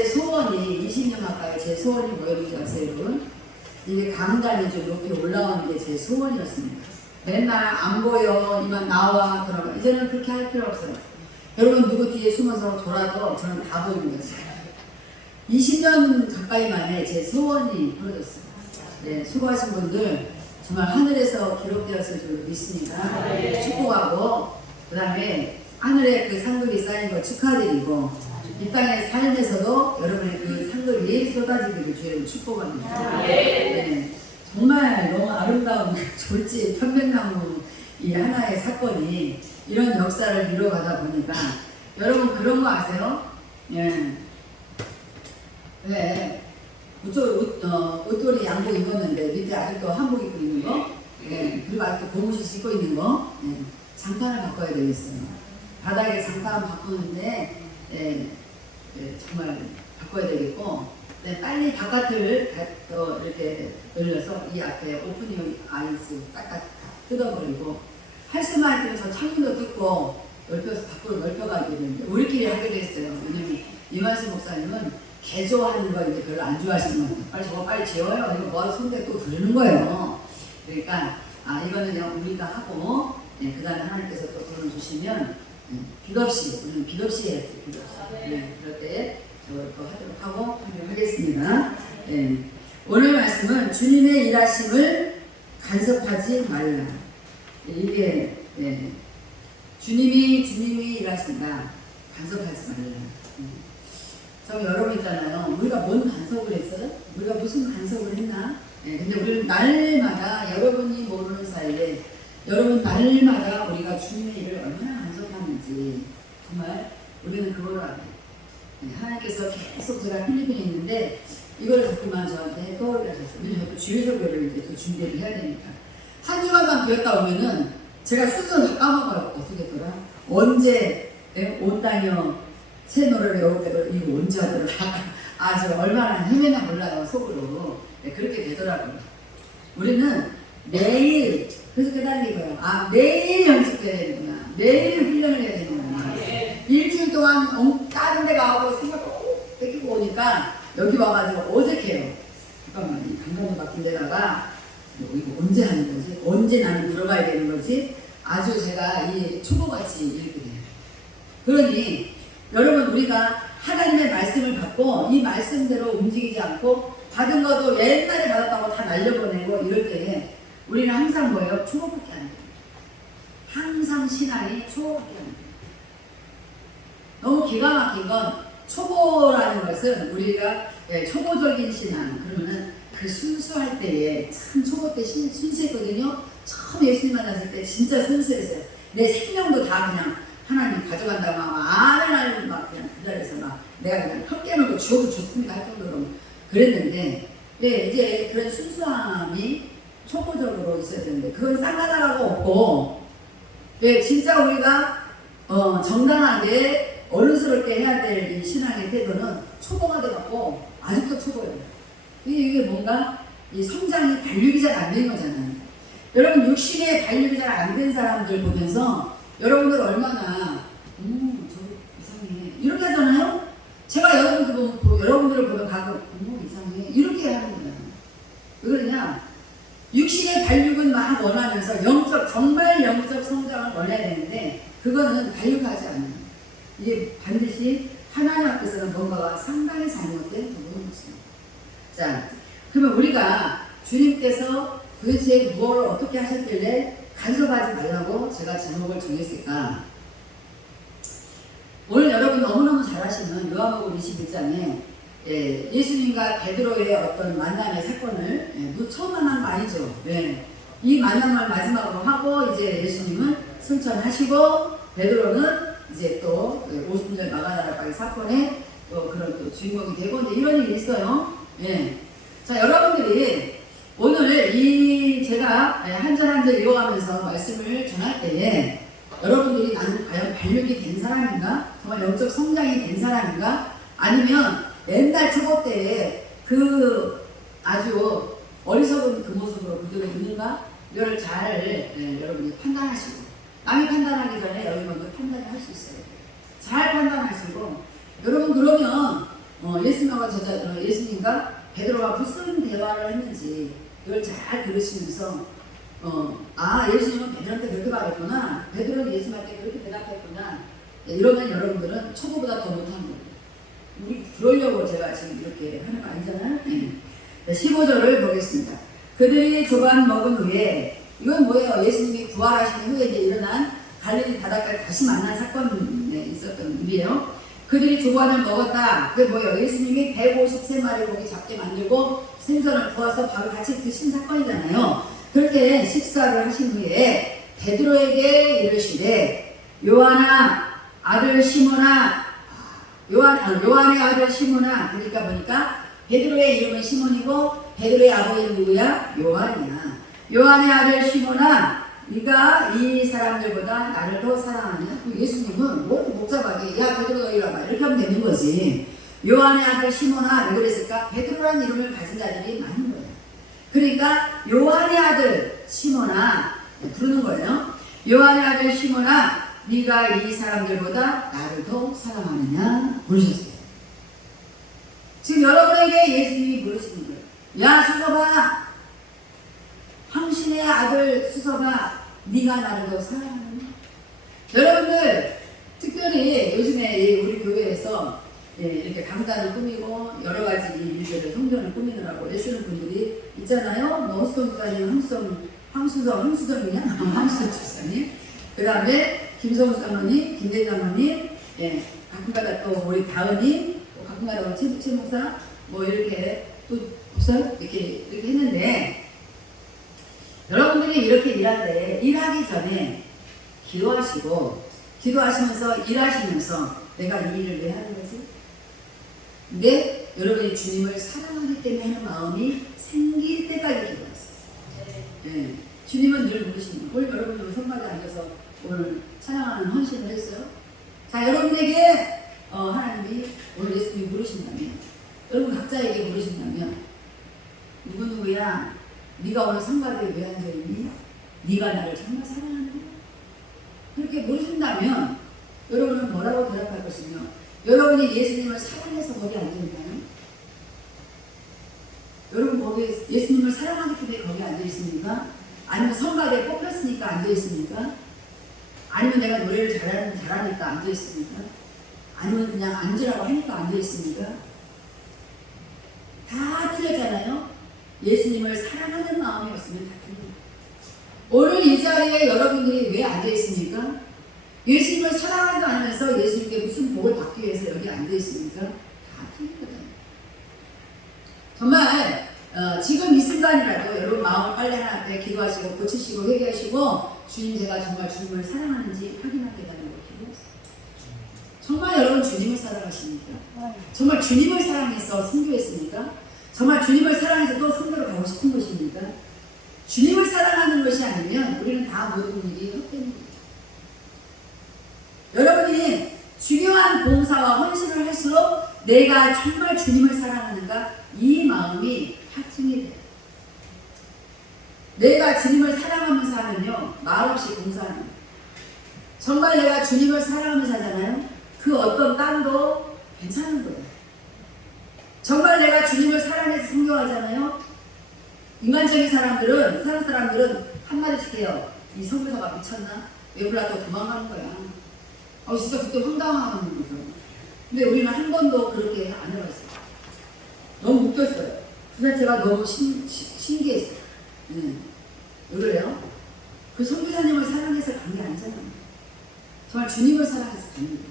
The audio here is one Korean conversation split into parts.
제 소원이 20년 가까이 제 소원이 뭐였는지 아세요, 여러분? 이게 강단이 좀 높이 올라오는 게 제 소원이었습니다. 맨날 안 보여, 이만 나와, 들어가. 이제는 그렇게 할 필요 없어요. 여러분 누구 뒤에 숨어서 돌아도 저는 다 보이는 거죠. 20년 가까이 만에 제 소원이 이루어졌어요. 네, 수고하신 분들 정말 하늘에서 기록되었을 줄 믿습니다. 네. 축복하고 그 다음에 하늘에 그 상급이 쌓인 거 축하드리고 이 땅의 삶에서도 여러분의 그 상급이 쏟아지기를 주의 축복합니다. 네. 정말 너무 아름다운 졸지 편백나무 이 하나의 사건이 이런 역사를 이루어가다 보니까 여러분 그런 거 아세요? 예. 네. 옷돌이 양복 입었는데 밑에 아직도 한복 입고 있는 거, 예. 그리고 아직도 고무신 신고 있는 거, 예. 장판을 바꿔야 되겠어요. 바닥에 장판 바꾸는데 예. 예. 정말 바꿔야 되겠고, 네. 빨리 바깥을 이렇게 늘려서 이 앞에 오프닝 아이스 딱딱 뜯어버리고 할 수만 있으면 저 창문도 뜯고 넓혀서 밖으로 넓혀가게 되는데 우리끼리 하기로 했어요. 왜냐면 이만수 목사님은 개조하는 거 이제 별로 안 좋아하시는 거예요. 빨리 저거 빨리 지워요. 이거 뭐하러 손대 또 그러는 거예요. 그러니까 이거는 그냥 우리가 하고 그 다음에 하나님께서 또 돈을 주시면 빚없이 우리는 빚없이 해야 돼요. 빚없이. 그럴 때 저걸 또 하도록 하고 하겠습니다. 오늘 말씀은 주님의 일하심을 간섭하지 말라. 이게 주님이 일하신다. 간섭하지 말라. 저 여러분 있잖아요. 우리가 뭔 간섭을 했어요? 우리가 무슨 간섭을 했나? 근데 우리는 날마다 여러분이 모르는 사이에 여러분 날마다 우리가 주님의 일을 얼마나 간섭하는지 정말 우리는 그걸 알아요. 하나님께서 계속 제가 필리핀에 있는데 이걸 자꾸만 저한테 떠올려 줬어요. 저도 주일설교를 이제 또 준비를 해야 되니까 한 주간만 배웠다 오면은 제가 순서를 다 까먹어요. 어떻게 했더라? 언제 온 땅이요 새 노래를 외울 때도 이거 언제 하더라? 저 얼마나 헤매나 몰라요 속으로. 그렇게 되더라고요. 우리는 매일 그래서 깨달은 거예요. 매일 연습해야 되는구나. 매일 훈련을 해야 되는구나. 일주일 동안 다른 데 가고 생각 꼭 뺏기고 오니까 여기 와가지고 어색해요. 잠깐만 이 강간도 바뀐 데다가 이거 언제 하는 거지? 언제 나는 들어가야 되는 거지? 아주 제가 이 초보같이 읽게 돼요. 그러니 여러분 우리가 하나님의 말씀을 받고 이 말씀대로 움직이지 않고 받은 것도 옛날에 받았다고 다 날려보내고 이럴 때에 우리는 항상 뭐예요? 초보밖에 안 돼요. 항상 신앙이 초보밖에 안 돼요. 너무 기가 막힌 건 초보라는 것은 우리가 초보적인 신앙 그러면은 그 순수할 때에 참 초보 때 순수했거든요. 처음 예수님 만났을 때 진짜 순수했어요. 내 생명도 다 그냥 하나님 가져간다고 아멘 막 그냥 기다려서 막 내가 그냥 혀 깨물고 주어도 좋습니다 할 정도로 그랬는데 이제 그런 순수함이 초보적으로 있어야 되는데 그건 쌍가닥하고 없고 진짜 우리가 정당하게 어른스럽게 해야 될 이 신앙의 태도는 초보가 돼갖고 아직도 초보예요. 이게 뭔가 이 성장이 발육이 잘 안 된 거잖아요. 여러분 육신의 발육이 잘 안 된 사람들 보면서 여러분들 얼마나 저거 이상해 이렇게 하잖아요. 제가 여러분들을 보면 가끔 이상해 이렇게 하는 거예요. 왜 그러냐? 육신의 발육은 막 원하면서 정말 영적 성장을 원해야 되는데 그거는 발육하지 않아요. 이게 반드시 하나님 앞에서는 뭔가가 상당히 잘못된 부분인 것입니다. 자, 그러면 우리가 주님께서 도대체 무엇을 어떻게 하셨길래 간섭하지 말라고 제가 제목을 정했을까? 오늘 여러분 너무너무 잘 아시는 요한복음 21장에 예수님과 베드로의 어떤 만남의 사건을 처음 만난 거 아니죠. 이 만남을 마지막으로 하고 이제 예수님은 승천하시고 베드로는 이제 또 오순절 마가다락방의 사건에 또 그런 또 주인공이 되고 이제 이런 일이 있어요. 자, 여러분들이 오늘 제가 한 절 한 절 읽어가면서 말씀을 전할 때에 여러분들이 나는 과연 발육이 된 사람인가? 정말 영적 성장이 된 사람인가? 아니면 옛날 초보 때에 그 아주 어리석은 그 모습으로 그대로 있는가? 이걸 잘 여러분이 판단하시고 남이 판단하기 전에 여러분 먼저 판단을 할 수 있어요. 잘 판단하시고 여러분 그러면 예수님과 베드로가 무슨 대화를 했는지 이걸 잘 들으시면서 예수님은 베드로한테 그렇게 말했구나. 베드로는 예수님한테 그렇게 대답했구나. 이러면 여러분들은 초보보다 더 못하는 거예요. 우리 그러려고 제가 지금 이렇게 하는 거 아니잖아요. 15절을 보겠습니다. 그들이 조반 먹은 후에, 이건 뭐예요? 예수님이 부활하신 후에 이제 일어난 갈릴리 바닷가에 다시 만난 사건에 있었던 일이에요. 그들이 조반을 먹었다. 그게 뭐예요? 예수님이 153마리 고기 잡게 만들고 생선을 구워서 밥을 같이 드신 사건이잖아요. 그렇게 식사를 하신 후에 베드로에게 이르시되 요한의 아들 시몬아, 그러니까 보니까 베드로의 이름은 시몬이고 베드로의 아버지는 누구야? 요한이야. 요한의 아들 시몬아, 네가 이 사람들보다 나를 더 사랑하냐? 예수님은 뭐 복잡하게 야 베드로 너 이리 와봐 이렇게 하면 되는 거지. 요한의 아들 시몬아, 왜 그랬을까? 베드로라는 이름을 가진 자들이 많은 거예요. 그러니까 요한의 아들 시몬아 부르는 거예요. 요한의 아들 시몬아, 네가 이 사람들보다 나를 더 사랑하느냐? 부르셨어요. 지금 여러분에게 예수님이 부르시는 거예요. 야 수서봐, 황신의 아들 수서봐, 네가 나를 더 사랑하느냐? 여러분들 특별히 요즘에 우리 교회에서 이렇게 강단을 꾸미고 여러 가지 일들을 성전을 꾸미느라고 애쓰는 분들이 있잖아요. 뭐 허수정 집사님, 황수정이냐? 황수정 집사님. 그 다음에 김성수 장로님, 김대 장로님, 가끔가다 또 우리 다은님, 또 가끔가다 우리 최 목사, 뭐 이렇게 또 없어요? 이렇게 했는데, 여러분들이 이렇게 일하기 전에 기도하시면서 일하시면서 내가 이 일을 왜 하는 거지? 근데 여러분이 주님을 사랑하기 때문에 하는 마음이 생길 때까지 기도하세요. 주님은 늘 부르시는 거예요. 오늘 여러분들 성가대 앉아서 오늘 찬양하는 헌신을 했어요. 자, 여러분에게 하나님이 오늘 예수님이 부르신다면, 여러분 각자에게 부르신다면, 누구야? 네가 오늘 성가대에 왜 앉아있니? 네가 나를 정말 사랑하는 거야? 그렇게 부르신다면 여러분은 뭐라고 대답할 것이며, 여러분이 예수님을 사랑해서 거기 앉아있나요? 여러분 거기 예수님을 사랑하기 때문에 거기 앉아있습니까? 아니면 성가대에 뽑혔으니까 앉아있습니까? 아니면 내가 노래를 잘하니까 앉아있습니까? 아니면 그냥 앉으라고 하니까 앉아있습니까? 다 틀렸잖아요? 예수님을 사랑하는 마음이 없으면 다 틀립니다. 오늘 이 자리에 여러분들이 왜 앉아있습니까? 예수님을 사랑하지도 않으면서 예수님께 무슨 복을 받기 위해서 여기 앉아있습니까? 다 틀리거든요. 정말 지금 이 순간이라도 여러분 마음을 빨리 하나님께 기도하시고 고치시고 회개하시고 주님, 제가 정말 주님을 사랑하는지 확인하게 되는 걸 기도하세요. 정말 여러분 주님을 사랑하십니까? 정말 주님을 사랑해서 선교했습니까? 정말 주님을 사랑해서 또 선교로 가고 싶은 것입니까? 주님을 사랑하는 것이 아니면 우리는 다 모든 일이 헛되는 거예요. 여러분이 중요한 봉사와 헌신을 할수록 내가 정말 주님을 사랑하는가, 이 마음이 확증이 돼요. 내가 주님을 사랑하면서 하면요, 말없이 봉사하는 거예요. 정말 내가 주님을 사랑하면서 하잖아요. 그 어떤 땀도 괜찮은 거예요. 정말 내가 주님을 사랑해서 성경하잖아요. 인간적인 사람들은, 세상 사람들은 한마디씩 해요. 이 선교사가 미쳤나? 왜 불러도 도망가는 거야. 진짜 그때 황당하는 거죠. 근데 우리는 한 번도 그렇게 안 해봤어요. 너무 웃겼어요. 그 자체가 너무 신기했어요. 왜 그래요? 그 선교사님을 사랑해서 간 게 아니잖아요. 정말 주님을 사랑해서 가는 거예요.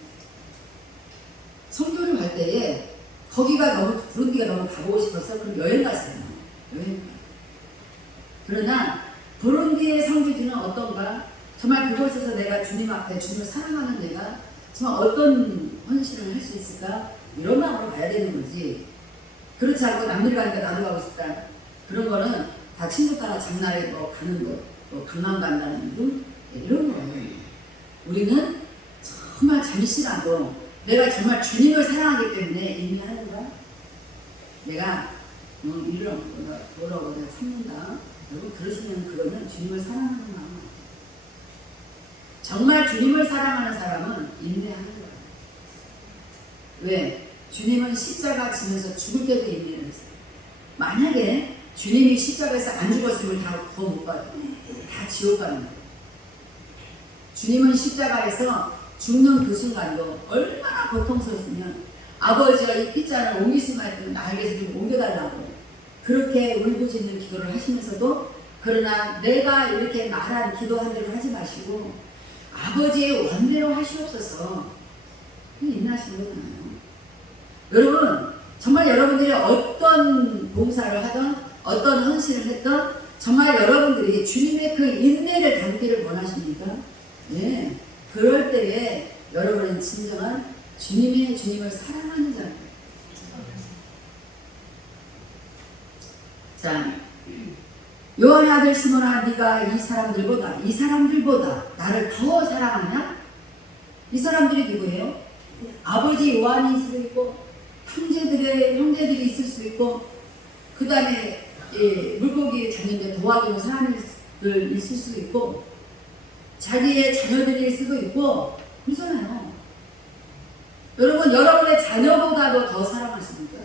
선교를 갈 때에 거기가 너무, 부룬디가 너무 가보고 싶어서 그럼 여행 갔어요. 그러나 부룬디의 성지주는 어떤가? 정말 그곳에서 내가 주님 앞에 주님을 사랑하는 내가 정말 어떤 헌신을 할 수 있을까? 이런 마음으로 가야 되는 거지. 그렇지 않고 남들이 가니까 나도 가고 싶다. 그런 거는 다 친구 따라 장날에 뭐 가는 거, 뭐 강남 간다는 분, 이런 거예요. 우리는 정말 잠시라도 내가 정말 주님을 사랑하기 때문에 이미 하는 거야. 내가 일을 뭐라고 내가 참는다. 여러분 그러시면 그거는 주님을 사랑하는 마음. 정말 주님을 사랑하는 사람은 인내하는 거예요. 왜? 주님은 십자가 지면서 죽을 때도 인내를 했어요. 만약에 주님이 십자가에서 안 죽었으면 다 더 못 가요. 다 지옥 가는 거예요. 주님은 십자가에서 죽는 그 순간도 얼마나 고통스러웠으면 아버지가 이 핏잔을 옮길 수만 있으면 나에게서 좀 옮겨달라고 그렇게 울부짖는 기도를 하시면서도 그러나 내가 이렇게 말한 기도한 대로 하지 마시고 아버지의 원대로 하시옵소서 인내하시는 거잖아요. 여러분 정말 여러분들이 어떤 봉사를 하든 어떤 헌신을 했든 정말 여러분들이 주님의 그 인내를 담기를 원하십니까? 예. 그럴 때에 여러분은 진정한 주님을 사랑하는 자예요. 자, 요한의 아들 시몬아, 네가 이 사람들보다 나를 더 사랑하냐? 이 사람들이 누구예요? 아버지 요한이 있을 수 있고 형제들이 있을 수 있고 그 다음에 물고기 잡는데 도와주는 사람들 있을 수도 있고 자기의 자녀들이 있을 수도 있고 그러잖아요. 여러분 여러분의 자녀보다도 더 사랑하십니까?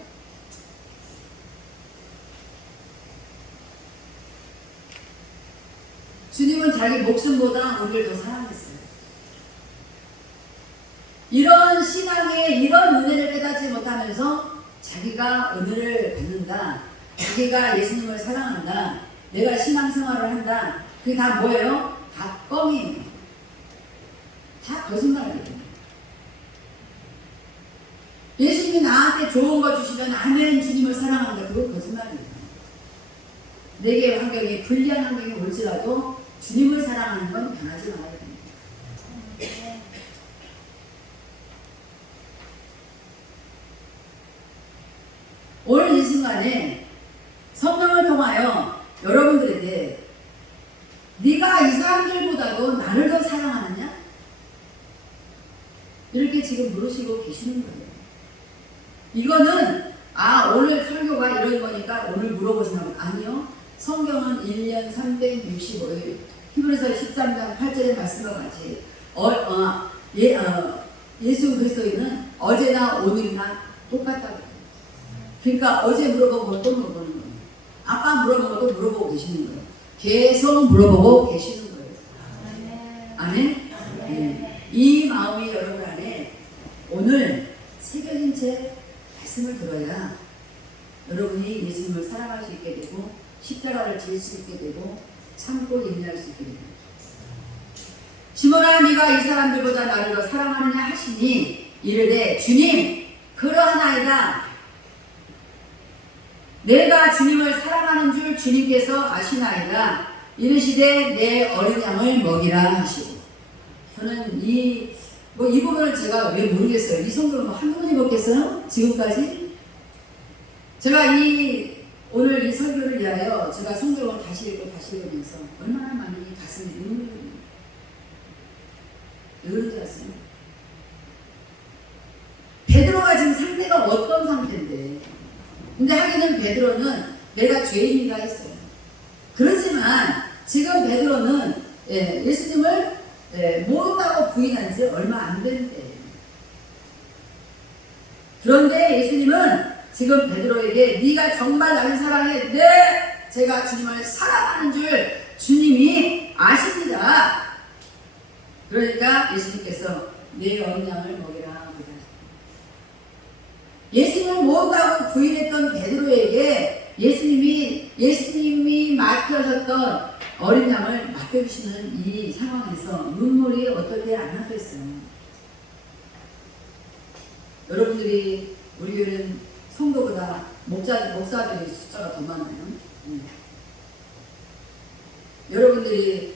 주님은 자기 목숨보다 우리를 더 사랑했어요. 이런 신앙의 이런 은혜를 깨닫지 못하면서 자기가 은혜를 받는다. 자기가 예수님을 사랑한다. 내가 신앙생활을 한다. 그게 다 뭐예요? 다 뻥이에요. 다 거짓말이에요. 예수님이 나한테 좋은 거 주시면 아멘 주님을 사랑한다. 그거 거짓말이에요. 내게 환경이 불리한 환경이 올지라도 주님을 사랑하는 건 변하지 말아야 됩니다. 오늘 이 순간에 성경을 통하여 여러분들에게 네가 이 사람들보다도 나를 더 사랑하느냐? 이렇게 지금 물으시고 계시는 거예요. 이거는 오늘 설교가 이런 거니까 오늘 물어보시는 건 아니요. 성경은 1년 365일 히브리서 13장 8절의 말씀과 같이 예수 그리스도인은 어제나 오늘이나 똑같다고. 그러니까 어제 물어본 걸 또 물어보는 거예요. 아까 물어본 것도 물어보고 계시는 거예요. 계속 물어보고 계시는 거예요. 아멘? 네. 이 마음이 여러분 안에 오늘 새겨진 채 말씀을 들어야 여러분이 예수님을 사랑할 수 있게 되고 십자가를 지을 수 있게 되고 참고 인내할 수 있게 됩니다. 시몬아 네가 이 사람들보다 나를 더 사랑하느냐 하시니 이르되 주님 그러하나이다. 내가 주님을 사랑하는 줄 주님께서 아시나이다. 이르시되 내 어린 양을 먹이라 하시고. 저는 이 부분을 제가 왜 모르겠어요. 이 성경을 한두 번이 먹겠어요? 지금까지? 제가 오늘 이 설교를 위하여 제가 성경을 다시 읽고 다시 읽으면서 얼마나 많이 가슴이 눈물이 왜 그런지 아세요? 베드로가 지금 상태가 어떤 상태인데 근데 하기는 베드로는 내가 죄인이라 했어요. 그렇지만 지금 베드로는 예수님을 모른다고 부인한 지 얼마 안 된 때예요. 그런데 예수님은 지금 베드로에게 네가 정말 나를 사랑해. 네, 제가 주님을 사랑하는 줄 주님이 아십니다. 그러니까 예수님께서 내 어린 양을 먹이라. 예수님을 모른다고 부인했던 베드로에게 예수님이 맡겨졌던 어린 양을 맡겨주시는 이 상황에서 눈물이 어떻게 안 나겠어요. 여러분들이 우리 교회는 성도보다 목사들이 숫자가 더 많아요. 여러분들이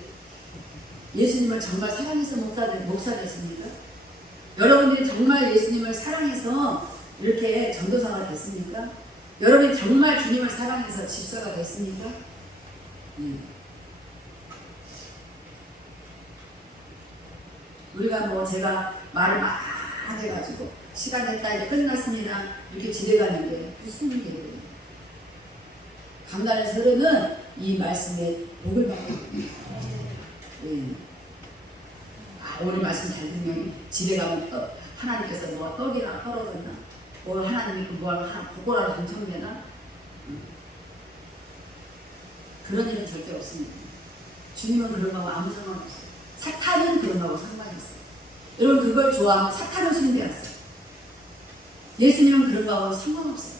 예수님을 정말 사랑해서 목사 됐습니까? 여러분들이 정말 예수님을 사랑해서 이렇게 전도사가 됐습니까? 여러분이 정말 주님을 사랑해서 집사가 됐습니까? 우리가 제가 말을 막 해가지고 시간 됐다 이제 끝났습니다 이렇게 지내가는 게 무슨 일이에요? 감당의 서로는 이 말씀에 복을 받고 있습니다. 오늘 말씀 잘 들으면 집에 가면 하나님께서 떡이랑 떨어졌나? 뭐 하나님이 뭘 보고라도 당첨되나? 그런 일은 절대 없습니다. 주님은 그런 거하고 아무 상관없어요. 사탄은 그런 거하고 상관이 있어요. 여러분 그걸 좋아하면 사탄을 숭배하세요. 예수님은 그런 거하고 상관없어요.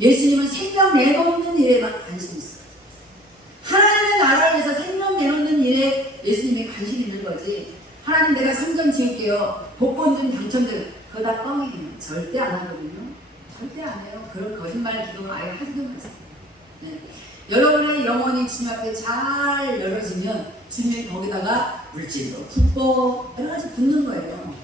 예수님은 생명 내놓는 일에만 관심이 있어요. 하나님의 나라를 위해서 생명 내놓는 일에 예수님이 관심이 있는 거지. 하나님 내가 성전 지을게요. 복권 좀 당첨돼요. 그거 다 뻥이에요. 절대 안 하거든요. 절대 안 해요. 그런 거짓말 기도를 아예 하지도 마세요. 네. 여러분의 영혼이 주님 앞에 잘 열어지면 주님이 거기다가 물질도 붓고 여러 가지 붓는 거예요.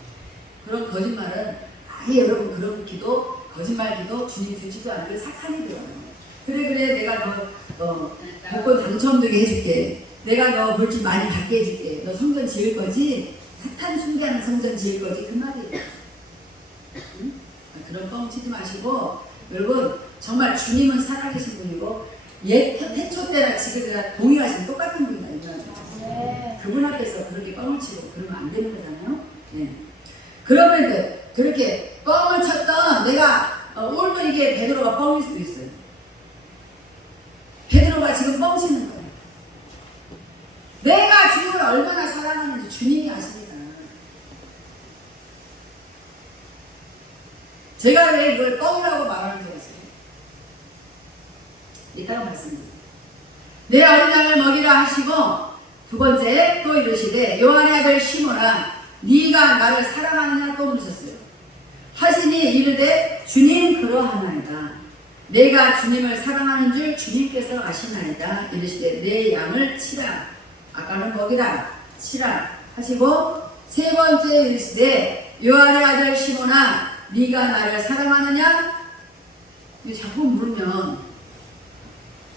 그런 거짓말은 아예 여러분 그런 기도, 거짓말 기도 주님 주지도 않고 사탄이 들어요. 그래 내가 너 복권 당첨되게 해줄게. 내가 너 물질 많이 받게 해줄게. 너 성전 지을 거지? 사탄 숭배하는 성전 지을 거지? 그 말이에요. 응? 그런 뻥 치지 마시고 여러분 정말 주님은 살아계신 분이고 태초 때나 지금 때나 동일하신 똑같은 분이다. 그분 앞에서 그렇게 뻥을 치고 그러면 안 되는 거잖아요. 네. 그러면 그렇게 뻥을 쳤던 내가 오늘도 이게 베드로가 뻥일 수도 있어요. 베드로가 지금 뻥 치는 거예요. 내가 주님을 얼마나 사랑하는지 주님이 아십니다. 제가 왜 이걸 뻥이라고 말하는 줄 아세요? 이따가 말씀드립니다. 내 어린 양을 먹이라 하시고 두 번째 또 이르시되 요한의 아들 시몬아 네가 나를 사랑하느냐 또 물으셨어요. 하시니 이르되 주님 그러하나이다. 내가 주님을 사랑하는 줄 주님께서 아시나이다. 이르시되 내 양을 치라. 아까는 먹이라 치라 하시고 세 번째 이르시되 요한의 아들 시몬아 네가 나를 사랑하느냐? 자꾸 물으면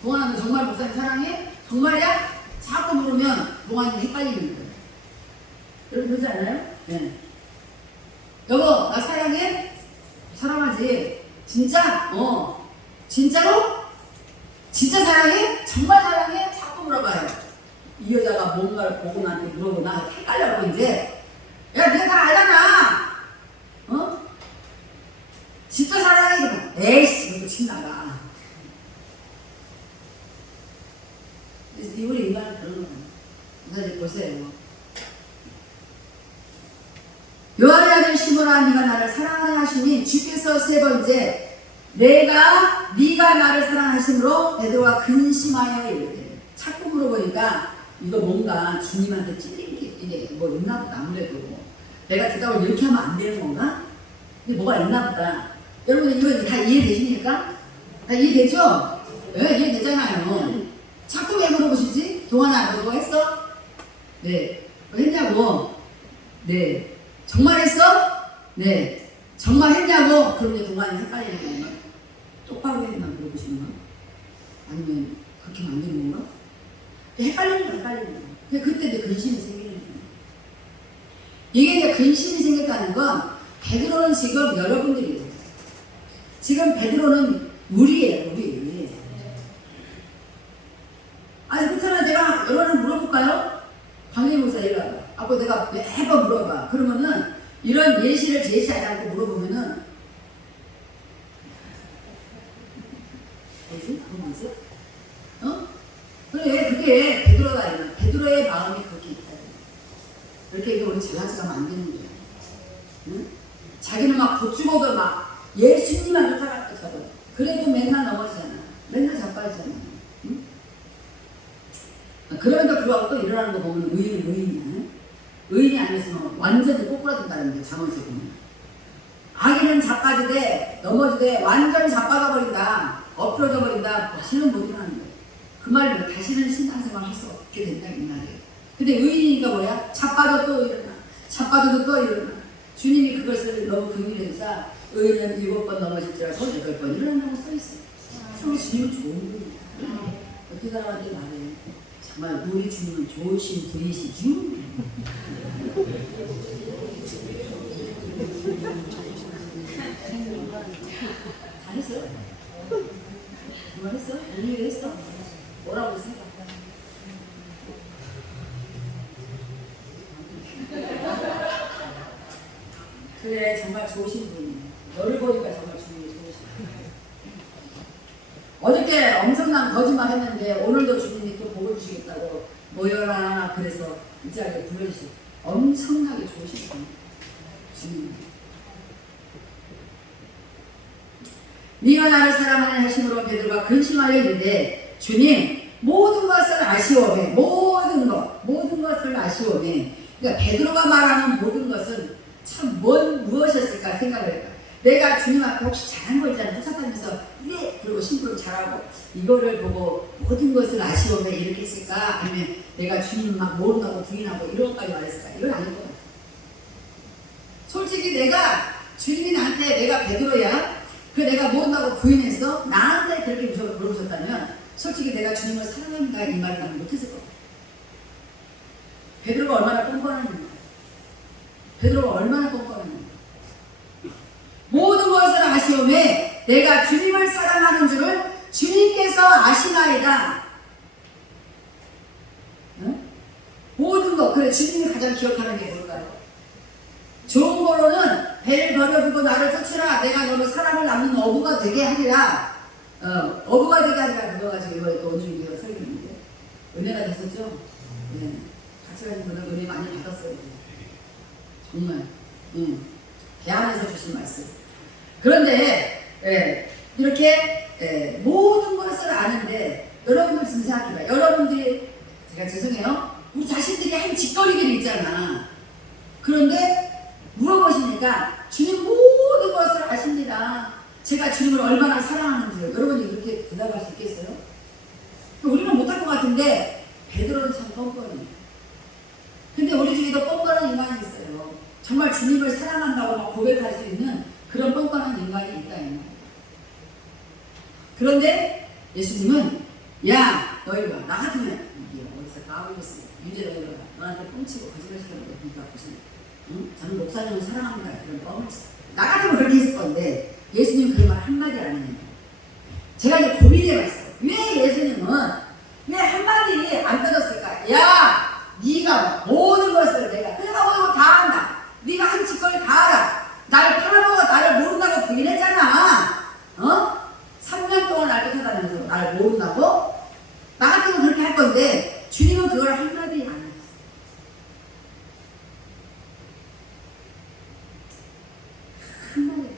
동안아 너 정말 목사님 사랑해? 정말이야? 자꾸 물으면 동안이 헷갈리는 거예요. 여러분 그러지 않아요? 네. 여보 나 사랑해? 사랑하지. 진짜? 진짜로? 진짜 사랑해? 정말 사랑해? 자꾸 물어봐요. 이 여자가 뭔가를 보고 나한테 물어보고 나 헷갈려고 이제 야 네가 다 알잖아. 진짜 사랑해? 그러면 에이씨 이거 친나가. 우리 인간은 그런 거예요. 이제 보세요. 요한의 아들 시몬아 네가 나를 사랑하냐 하시니 주께서 세 번째 네가 나를 사랑하심으로 베드로가 근심하여 이르되 자꾸 물어보니까 이거 뭔가 주님한테 찔린 게 이게 뭐 있나 보다. 아무래도 내가 대답을 이렇게 하면 안 되는 건가? 근데 뭐가 있나 보다. 여러분 이거 다 이해되십니까? 다 이해되죠? 네, 이해되잖아요. 자꾸 왜 물어보시지? 동안아 너 했어? 네. 뭐 했냐고? 네. 정말 했어? 네. 정말 했냐고? 그럼 이제 동안이 헷갈리는 건가? 똑바로 했나 물어보시는 거? 아니면 그렇게 만드는 건가? 헷갈리는 거 헷갈리는 거. 그때 이제 근심이 생기는 거예요. 이게 이제 근심이 생겼다는 건 베드로는 지금 여러분들이에요. 지금 베드로는 우리예요. 우리. 아니 그렇잖아. 내가 여러분을 물어볼까요? 강림 목사 이리 와봐. 아까 내가 매번 물어봐. 그러면은 이런 예시를 제시하지 않고 물어보면은 뭐지? 그거 뭐지? 그래 그게 베드로가 아니라 베드로의 마음이 그렇게 있다. 그렇게 우리 잘나서 가면 안 되는 거야. 응? 자기는 막 고추고도 막 예수님만 쫓아갔거든. 그래도 맨날 넘어지잖아. 맨날 자빠지잖아. 응? 그럼에도 불구하고 또 일어나는 거 보면 의인이야. 의인이 아니었으면 완전히 꼬꾸라진다는 게 잠언에서 보면. 악인은 자빠지되 넘어지되 완전히 자빠져 버린다. 엎드러져 버린다. 다시는 못 일어나는 거야. 그 말로 다시는 신앙생활 할 수 없게 된다 이 말이에요. 근데 의인이니까 뭐야? 자빠져 또 일어나. 자빠져도 또 일어나. 주님이 그것을 너무 긍휼해서 의인은 7번 넘어질지라도 8번 일어난다고 써있어요. 우리 주님은 좋은 분이야. 어떤 사람한테 말해. 정말 우리 주님은 좋으신 분이시죠? 잘했어? 정말 했어? 오늘 했어? 뭐라고 생각해? 그래 정말 좋으신 분이에요. 어저께 엄청난 거짓말 했는데 오늘도 주님이 또 복을 주시겠다고 모여라 그래서 이 자리에 불러주시고 엄청나게 좋으신 분입니다. 주님. 네가 나를 사랑하는 하심으로 베드로가 근심하여 이르되 주님 모든 것을 아시오매 모든 것을 아시오매. 그러니까 베드로가 말하는 모든 것은 참 무엇이었을까 생각을 해봐. 내가 주님 앞에 혹시 잘한 거 있잖아. 쫓아다니면서 그리고 심부름 잘하고 이거를 보고 모든 것을 아시오매 이렇게 했을까? 아니면 내가 주님 막 모른다고 부인하고 이런 것까지 말했을까? 이건 아닌 거야. 솔직히 내가 주님이 나한테 내가 베드로야. 그 내가 모른다고 부인해서 나한테 그렇게 물어보셨다면 솔직히 내가 주님을 사랑한다 이 말을 나는 못했을 거야. 베드로가 얼마나 뻔뻔하냐. 베드로가 얼마나 뻔뻔하냐. 모든 것을 아시오매 내가 주님을 사랑하는 줄을 주님께서 아시나이다. 응? 모든 것. 그래 주님이 가장 기억하는 게 뭘까요? 좋은 거로는 배를 버려두고 나를 쫓으라. 내가 너를 사랑을 남는 어부가 되게 하리라. 어부가 되게 하리라. 그거 가지고 이번에 또 원주민교회가 설교했는데 은혜가 됐었죠? 네. 같이 가신 분은 은혜 많이 받았어요. 정말. 배 안에서 주신 말씀. 그런데 이렇게 모든 것을 아는데 여러분들 지금 생각해봐. 여러분들이 제가 죄송해요. 우리 자신들이 한 짓거리들이 있잖아. 그런데 물어보시니까 주님 모든 것을 아십니다. 제가 주님을 얼마나 사랑하는지 여러분이 그렇게 대답할 수 있겠어요? 우리는 못할 것 같은데 베드로는 참 뻔뻔해요. 근데 우리 중에도 뻔뻔한 인간이 있어요. 정말 주님을 사랑한다고 막 고백할 수 있는 그런 뻔뻔한 인간이 있다 이 말이에요. 그런데 예수님은 야 너희가 나 같으면 어디서 까불고 있어. 유죄로 너희가 너한테 뻥치고 거짓말시켜놓고 니가 무슨 저는 목사님을 사랑합니다. 그런 뻥을 쳐. 나 같으면 그렇게 했을 건데 예수님 그 말 한마디 안 해요. 제가 이제 고민해봤어요. 왜 예수님은 왜 한마디 안 떠졌을까? 야 네가 모든 것을 내가 모든 거 다 한다. 네가 한 짓거리 다 알아. 나를 팔아먹어 나를 모른다고 부인했잖아. 3년 동안 날 쫓아다니면서 나를 모른다고? 나 같으면 그렇게 할 건데 주님은 그걸 한마디 안 하셨어요. 한마디.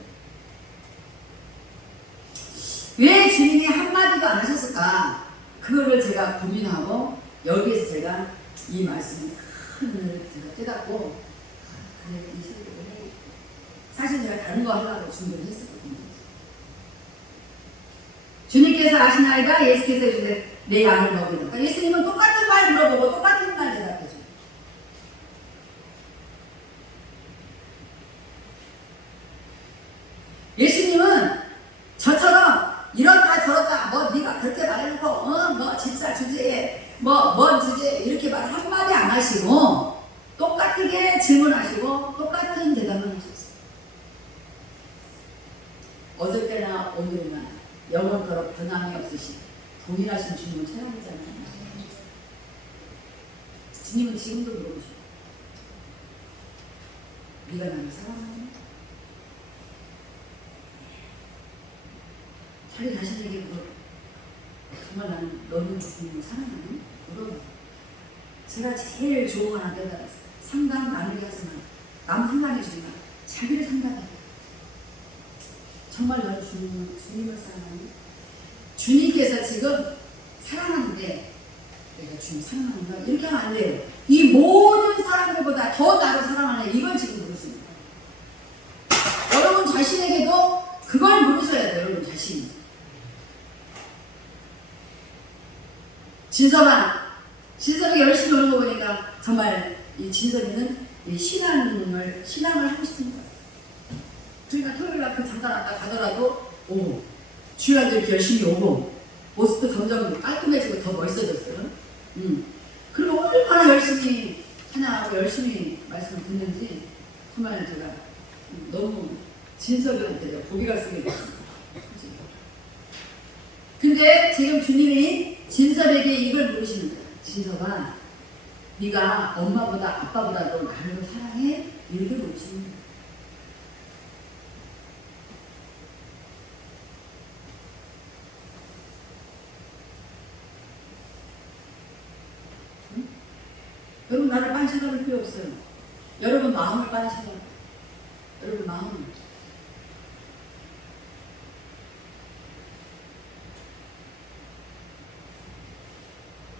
왜 주님이 한마디도 안 하셨을까? 그거를 제가 고민하고 여기에서 제가 이 말씀을 큰 은혜를 제가 깨닫고 그래 이 설교를 해. 사실 제가 다른 거 하려고 준비를 했었거든요. 주님께서 아시나이다. 예수께서 이제 내 양을 먹이는. 그러니까 예수님은 똑같은 말 물어보고 똑같은 말 대답해줘요. 예수님은 저처럼 이렇다 저렇다 뭐 네가 그렇게 말해놓고 뭐 집사 주제에 뭔 주제에 이렇게 말 한마디 안 하시고 똑같게 질문하시고 똑같은 대답을 하셨어요. 어제 때나 오늘이나 영원토록 변함이 없으신 동일하신 주님을 찬양했잖아요. 주님은 지금도 물어보셔요. 네가 나를 사랑하니? 자기 자신에게 물어. 정말 나는 너는 주님을 사랑하니? 물어봐요. 제가 제일 좋은 건 안 깨달았어요. 상담 나누게 하지만 남 상담해주지만 자기를 상담해요. 정말 너는 주님을 사랑하니? 주님께서 지금 사랑하는데 내가 주님 사랑하는가? 이렇게 하면 안 돼요. 이 모든 사람들보다 더 나를 사랑하네. 이걸 지금 물으십니다. 여러분 자신에게도 그걸 물으셔야 돼요. 여러분 자신이. 진섭이 열심히 오는 거 보니까 정말 이 진섭이는 이 신앙을 하고 싶은 거예요. 그러니까 토요일날 그 잠깐 왔다 가더라도 오고 주일날도 이렇게 열심히 오고 모습도 점점 깔끔해지고 더 멋있어졌어요. 그리고 얼마나 열심히 찬양하고 열심히 말씀을 듣는지 정말 제가 너무 진섭이한테 고개가 쓰게 됐습니다. 근데 지금 주님이 진섭에게 이걸 물으시는 거예요. 진섭아, 네가 엄마보다 아빠보다도 나를 사랑해? 이렇게 물으시는 거예요. 여러분 나를 빤시할 필요 없어요. 여러분 마음을 빤시할. 여러분 마음을.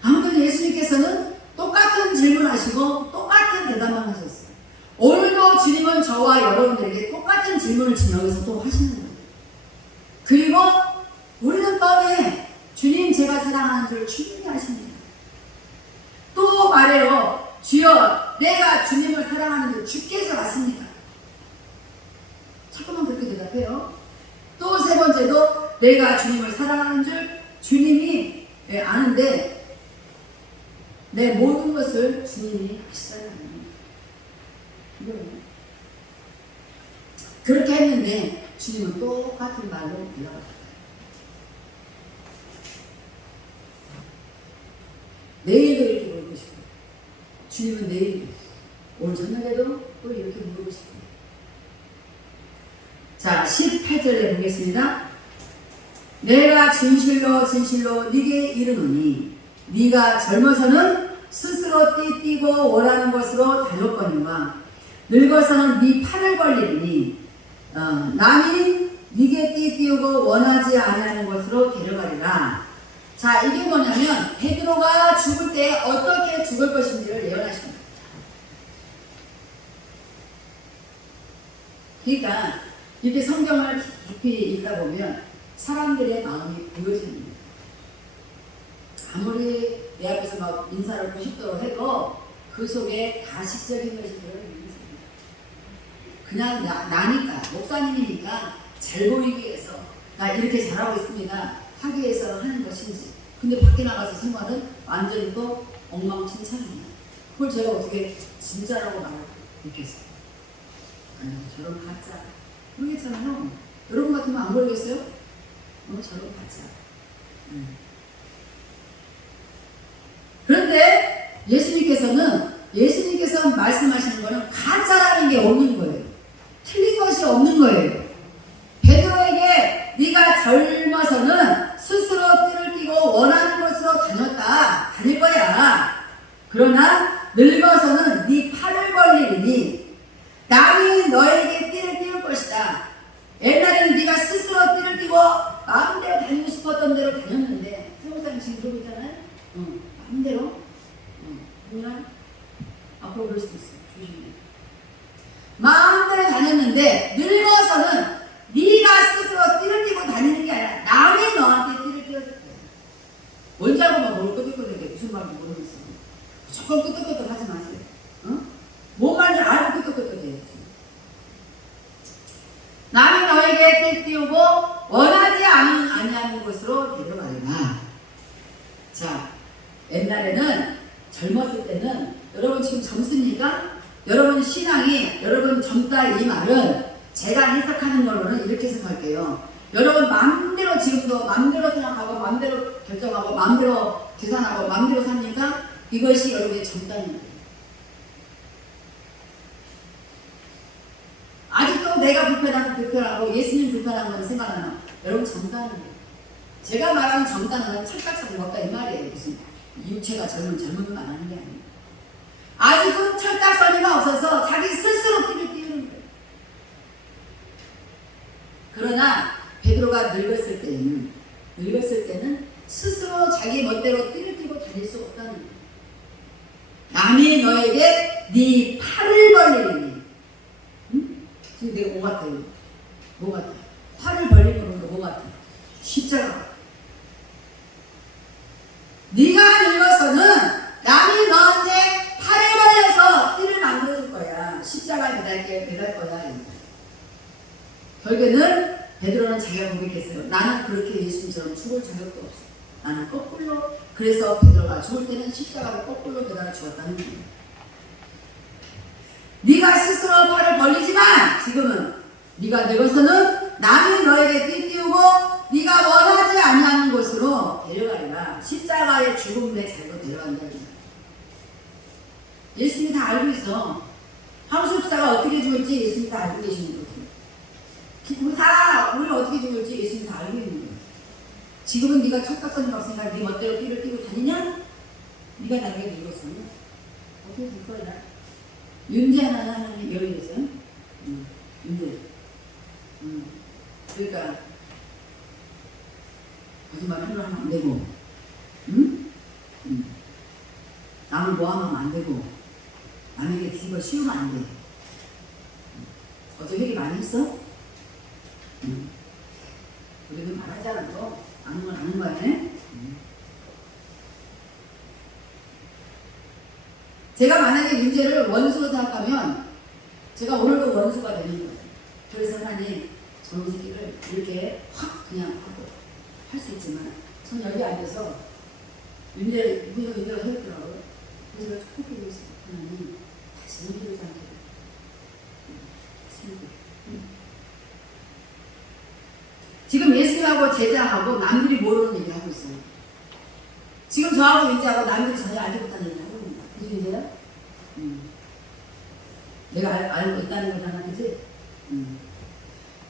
아무튼 예수님께서는 똑같은 질문하시고 똑같은 대답만 하셨어요. 오늘도 주님은 저와 여러분들에게 똑같은 질문을 지금 여기서 또 하시는 거예요. 그리고 우리는 뻔해 주님 제가 사랑하는 줄 충분히 아십니다. 또 말해요. 주여 내가 주님을 사랑하는 줄 주께서 아십니다. 잠깐만 그렇게 대답해요. 또 세 번째도 내가 주님을 사랑하는 줄 주님이 아는데 내 모든 것을 주님이 아시다는 거예요. 그렇게 했는데 주님은 똑같은 말로 대답합니다. 내일도 이렇게 물고 싶어요. 주님은 내일도 오늘 저녁에도 또 이렇게 물고 싶어요. 자 18절에 보겠습니다. 내가 진실로 진실로 네게 이르노니 네가 젊어서는 스스로 띠띠고 원하는 것으로 다녔거니와 늙어서는 네 팔을 벌리리니 남이 네게 띠띠우고 원하지 아니하는 것으로 데려가리라. 자 이게 뭐냐면 베드로가 죽을 때 어떻게 죽을 것인지를 예언하십니다. 그러니까 이렇게 성경을 깊이 읽다 보면 사람들의 마음이 보여집니다. 아무리 내 앞에서 막 인사를 90도로 해도 그 속에 가식적인 것이 들어있는 거예요. 그냥 나니까 목사님이니까 잘 보이기 위해서 나 이렇게 잘하고 있습니다 하기 위해서 하는 것인지, 근데 밖에 나가서 생활은 완전히 또 엉망진창입니다. 그걸 제가 어떻게 진짜라고 말할 수 있겠어요? 아니 저런 가짜 모르겠잖아요. 여러분 같으면 안 모르겠어요? 저런 가짜. 그런데 예수님께서 말씀하시는 거는 가짜라는 게 없는 거예요. 틀린 것이 없는 거예요. 베드로에게 네가 젊어서는 스스로 띠를 띠고 원하는 곳으로 다닐 거야. 그러나 늙어서는 네 팔을 벌리니 남이 너에게 띠를 띠울 것이다. 옛날에는 네가 스스로 띠를 띠고 마음대로 다니고 싶었던 대로 다녔는데, 세상에 지금 그러고 있잖아요. 마음대로. 정말 앞으로 그럴 수도 있어요. 조심해. 마음대로 다녔는데 늙어서는 네가 스스로 띠를 띠고 다니는 게 아니라 남이 너한테 띠를 띠어줄 거야. 뭔지 알고 막 머리 끄덕끄덕해. 무슨 말인지 모르겠어. 조금 끄덕끄덕 하지 마세요. 뭔 말인지 알고 끄덕끄덕해. 남이 너에게 띠 띄우고 원하지 아니하는 곳으로 데려가리라. 자, 옛날에는 젊었을 때는, 여러분 지금 젊습니까? 여러분 신앙이, 여러분 젊다 이 말은 제가 해석하는 걸로는 이렇게 해석할게요. 여러분 마음대로 지금도 마음대로 생각하고 마음대로 결정하고 마음대로 계산하고 마음대로 삽니까? 이것이 여러분의 젊다는 거예요. 아직도 내가 불편하고 예수님 불편한 건 생각나요. 여러분 젊다는 거예요. 제가 말하는 젊다는 건 철딱서리 먹다 이 말이에요. 무슨 육체가 젊은 건 안 하는 게 아니에요. 아직은 철딱서리가 없어서 자기 스스로 띠를 띄우는 거예요. 그러나 베드로가 늙었을 때는 스스로 자기 멋대로 띠를 띠고 다닐 수 없다는 거예요. 남이 너에게 네 팔을 벌리니. 지금 내가 뭐 같아요? 뭐 같아? 팔을 벌리는 거 뭐 같아? 십자가. 네가 늙어서는 남이 너한테 팔을 벌려서 띠를 만들 거야. 십자가에 매달 거야. 결국에는 베드로는 자기가 고백했어요. 나는 그렇게 예수님처럼 죽을 자격도 없어. 나는 거꾸로. 그래서 베드로가 죽을 때는 십자가를 거꾸로 매달아 죽었다는 거예요. 네가 스스로 팔을 벌리지만 지금은 네가 늙어서는 남이 너에게 띠 띄우고 네가 원하지 아니하는 곳으로 데려가리라. 십자가의 죽음에 자기가 데려간다는 거예요. 예수님이 다 알고 있어. 황수사가 어떻게 죽을지 예수님이 다 알고 계시는 거죠. 우리 어떻게 죽을지 예수님이 다 알고 있는 거예요. 지금은 네가 철딱서니 없으니까 네 멋대로 띠를 띠고 다니냐? 네가 나중에 늙었으면 어떻게 될 거야? 윤재 하나는 여기겠어요? 윤재. 그러니까 거짓말 하면 안 되고, 응? 남을 모함하면 안 되고, 남에게 뒤집어 씌우면 안 돼. 어제 회개 많이 했어? 우리는 말하지 않아도 아는 건 아는 거네. 제가 만약에 윤재를 원수로 생각하면 제가 오늘도 원수가 되는 거예요. 그래서 하나님 저런 새끼를 이렇게 확 그냥 하고 할 수 있지만 전 여기 앉아서 윤재가 했더라고요. 그래서 제가 축복해주고 있어요. 하나님 다시 윤재를 생각해요. 지금 예수님하고 제자하고 남들이 모르는 얘기 하고 있어요. 지금 저하고 윤재하고 남들이 전혀 알지 못하는 얘기 하고 있는 거야. 그지 윤재야? 내가 알고 있다는 거잖아, 그지?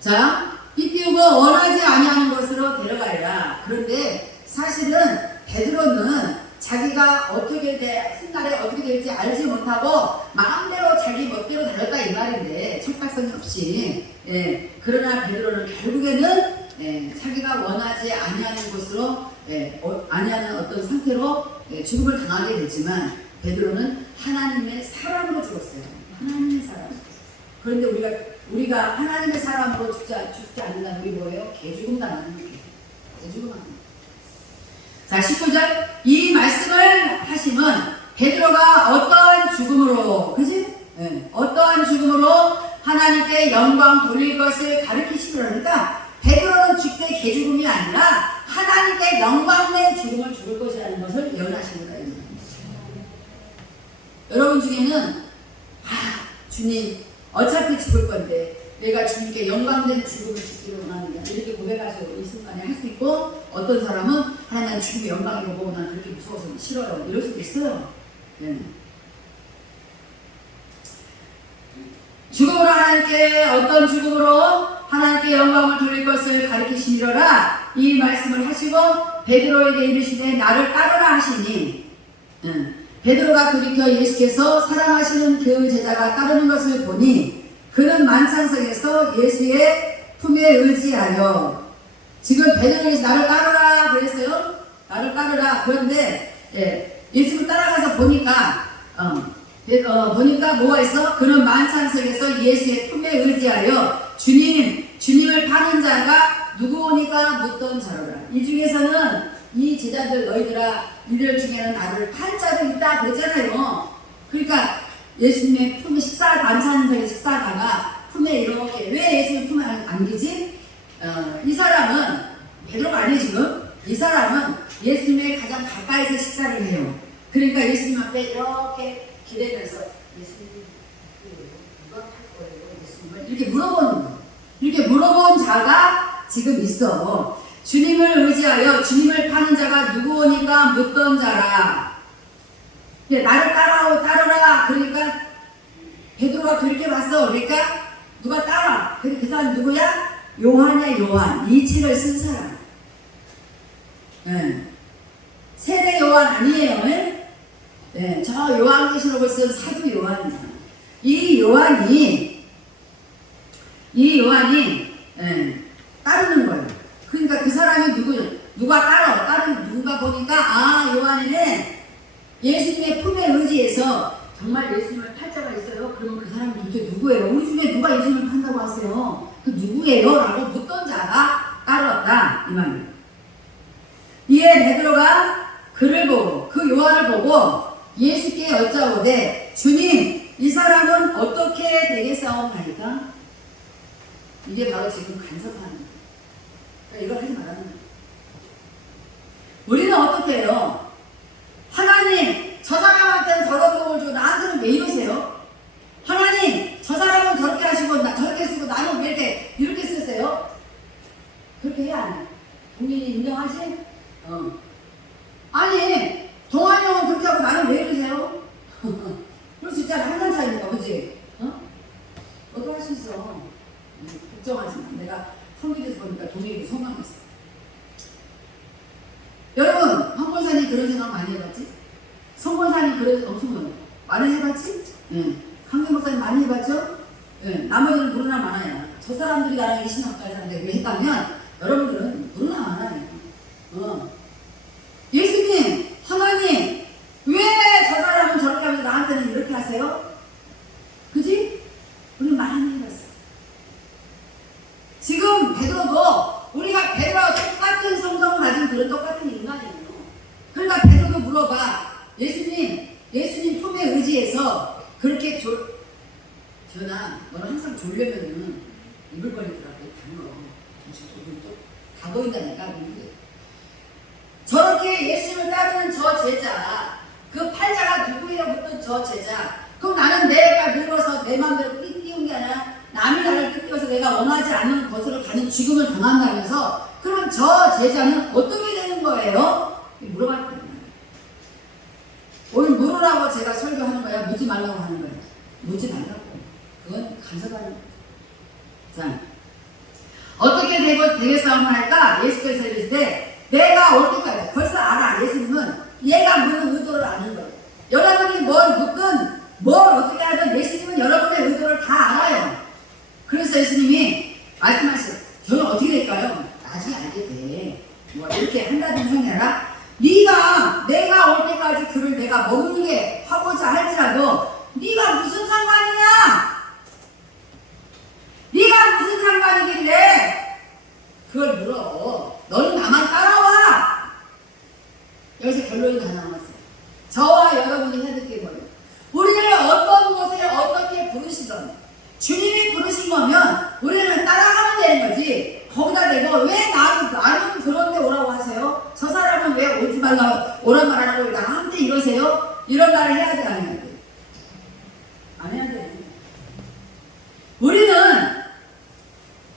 자, 삐삐우고 원하지 아니하는 것으로 데려가리라. 그런데 사실은 베드로는 자기가 어떻게 훗날에 어떻게 될지 알지 못하고 마음대로 자기 멋대로 다녔다 이 말인데 철딱선이 없이. 예, 그러나 베드로는 결국에는 자기가 원하지 아니하는 것으로 아니하는 어떤 상태로 죽음을 당하게 됐지만 베드로는 하나님의 사람으로 죽었어요. 하나님의 사람. 그런데 우리가 하나님의 사람으로 죽지 않는다는 게 뭐예요? 개죽음 당하는 거예요. 개죽음 하는 거예요. 자, 19절. 이 말씀을 하시면 베드로가 어떠한 죽음으로, 그지? 어떠한 죽음으로 하나님께 영광 돌릴 것을 가르치시더라. 그러니까 베드로는 죽되 개죽음이 아니라 하나님께 영광된 죽음을 죽을 것이라는 것을 예언하신 거다. 여러분 중에는 주님 어차피 죽을 건데 내가 주님께 영광된 죽음을 죽기를 원합니다. 이렇게 고백하시고 이 순간에 할 수 있고, 어떤 사람은 하나님 죽음의 영광이고 보고 난 그렇게 무서워서 싫어요. 이럴 수도 있어요. 죽음으로 하나님께 어떤 죽음으로 하나님께 영광을 돌릴 것을 가르치시니라. 이 말씀을 하시고 베드로에게 이르시되 나를 따르라 하시니, 베드로가 돌이켜 예수께서 사랑하시는 그 제자가 따르는 것을 보니 그는 만찬석에서 예수의 품에 의지하여, 지금 베드로에게서 나를 따르라 그랬어요. 나를 따르라. 그런데 예수를 따라가서 보니까 보니까 뭐가 있어? 그는 만찬석에서 예수의 품에 의지하여 주님을 파는 자가 누구오니까 묻던 자로라. 이 중에서는 이 제자들 이들 중에는 나를 판 자도 있다 그랬잖아요. 그러니까 예수님의 품에 만찬석에 식사하다가 품에 이렇게 왜 예수님 품에 안기지? 이 사람은 베드로가 아니에요 지금. 이 사람은 예수님의 가장 가까이서 식사를 해요. 그러니까 예수님 앞에 이렇게 기대면서 예수님 누가 팔 거예요? 예수님을 이렇게 물어보는 거예요. 이렇게 물어본 자가 지금 있어. 주님을 의지하여 주님을 파는 자가 누구오니까 묻던 자라. 나를 따르라. 그러니까 베드로가 그렇게 왔어. 그러니까 누가 따라. 근데 그 사람 누구야? 요한이야. 요한. 이 책을 쓴 사람. 세례 요한 아니에요. 저 요한계시록을 쓴 사도 요한이야. 이 요한이 따르는 거예요. 그러니까 그 사람이 누가 누가 보니까 요한이는 예수님의 품에 의지해서 정말 예수님을 팔 자가 있어요. 그러면 그 사람이 도대체 누구예요? 우리 중에 누가 예수님을 판다고 하세요? 그 누구예요? 라고 묻던 자가 따르었다 이 말이에요. 이에 베드로가 그를 보고 그 요한을 보고 예수께 여짜오되 주님 이 사람은 어떻게 되겠사옵나이까? 이게 바로 지금 간섭하는 거예요. 그러니까 이걸 하지 말라는 거예요. 우리는 어떻게 해요? 하나님 저 사람한테는 저런 복을 주고 나한테는 왜 이러세요? 하나님 저 사람은 저렇게 하시고 저렇게 쓰고 나는 왜 이렇게 쓰세요? 그렇게 해야 안 해. 동민이 인정하지? 아니 동환이 형은 그렇게 하고 나는 왜 이러세요? 그럴 수 있잖아. 한 살 차이니까 그치? 너도 할 수 있어. 걱정하지 마. 내가 성기에서 보니까 동민이도 성공했어. 여러분 황본사님 그런 생각 많이 해봤지? 성본사님 그런 엄청 많이 해봤지? 예. 강경 목사님 많이 해봤죠? 예. 나머지는 모르나 마나요. 저 사람들이 나랑 20년까지 하는데 왜 했다면 여러분들은 모르나 마나요. 예수님, 하나님, 왜 저 사람은 저렇게 하면서 나한테는 이렇게 하세요? 그지? 우리 많이 해봤어. 지금 베드로도 우리가 베드로와 똑같은 성경을 가진 그런 똑같은 인간이에요. 그러니까 베드로도 물어봐. 예수님 품에 의지해서 그렇게 전하, 너는 항상 졸려면은 입을 벌리더라고. 당연히 다 보인다니까. 저렇게 예수님을 따르는 저 제자, 그 팔자가 누구예요? 묻던 저 제자. 그럼 나는 내가 늙어서 내 마음대로 띄운 게 아니라 남이 나를 뜯겨서 내가 원하지 않는 것으로 가는 죽음을 당한다면서 그럼 저 제자는 어떻게 되는 거예요? 물어봤거든요. 오늘 물으라고 제가 설교하는 거야? 묻지 말라고 하는 거야? 묻지 말라고. 그건 간섭하는 거야. 자, 어떻게 되겠사오면 할까? 예수께서 이랬을 때 내가 올 때까지 벌써 알아. 예수님은 얘가 묻는 의도를 아는 거예요. 여러분이 뭘 묻든 뭘 어떻게 하든 예수님은 여러분의 의도를 다 알아요. 그래서 예수님이 말씀하시죠. 저는 어떻게 될까요? 나중에 알게 돼. 뭐 이렇게 한다든지 하는 게 아니라 내가 올 때까지 그를 내가 머물게 하고자 할지라도 네가 무슨 상관이냐? 네가 무슨 상관이길래 그걸 물어. 너는 나만 따라와. 여기서 결론이 다 나왔어요. 저와 여러분이 해야 될 게 뭐예요? 우리를 어떤 곳에 어떻게 부르시든 주님이 부르신 거면 우리는 따라가면 되는 거지. 거기다 대고 왜 나는 그런데 오라고 하세요? 저 사람은 왜 오지 말라고 오란 말 안 하고 나한테 이러세요? 이런 말을 해야 돼, 안 해야 돼? 안 해야 돼. 우리는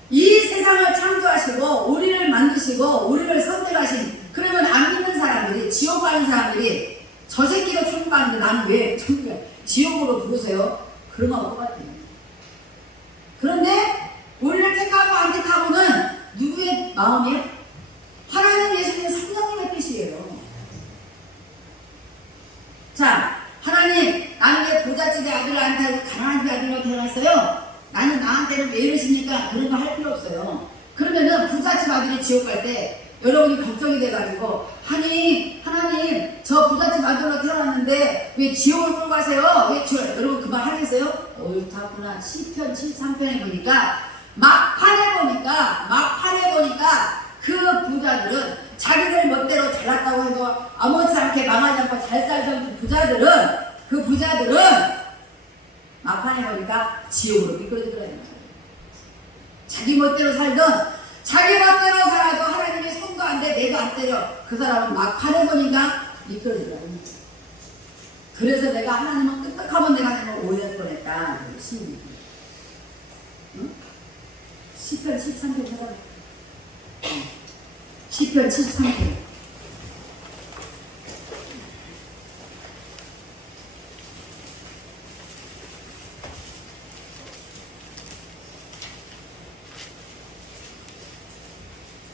이 세상을 창조하시고 우리를 만드시고 우리를 선택하신 그러면 안 믿는 사람들이 지옥 가는 사람들이 저 새끼가 천국 가는데 나는 왜 지옥으로 부르세요? 그런 거 똑같아요. 그런데 우리를 택하고 안 택하고는 누구의 마음이에요? 하나님 예수님 성령님의 뜻이에요. 자, 하나님 나는 왜 부잣집의 아들을 안 태우고 가난한 집 아들로 태어났어요? 나는 나한테는 왜 이러십니까? 그런 거 할 필요 없어요. 그러면은 부잣집 아들이 지옥 갈 때 여러분이 걱정이 돼가지고 하나님 저 부잣집 아들로 태어났는데 왜 지옥을 끌고 가세요? 여러분 그 말 하겠어요? 옳다구나. 시편 73편에 보니까 막판에 보니까 그 부자들은 자기들 멋대로 잘났다고 해도 아무렇지 않게 망하지 않고 잘 살던 그 부자들은 막판에 보니까 지옥으로 미끄러지더라고요. 자기 멋대로 살아도 하나님이 손도 안 대, 내도 안 때려. 그 사람은 막판에 보니까 미끄러지더라고요. 그래서 내가 하나님은 끄떡하면 내가 오해할 뻔했다. 응? 시편 73편 찾아봐. 시편 73편.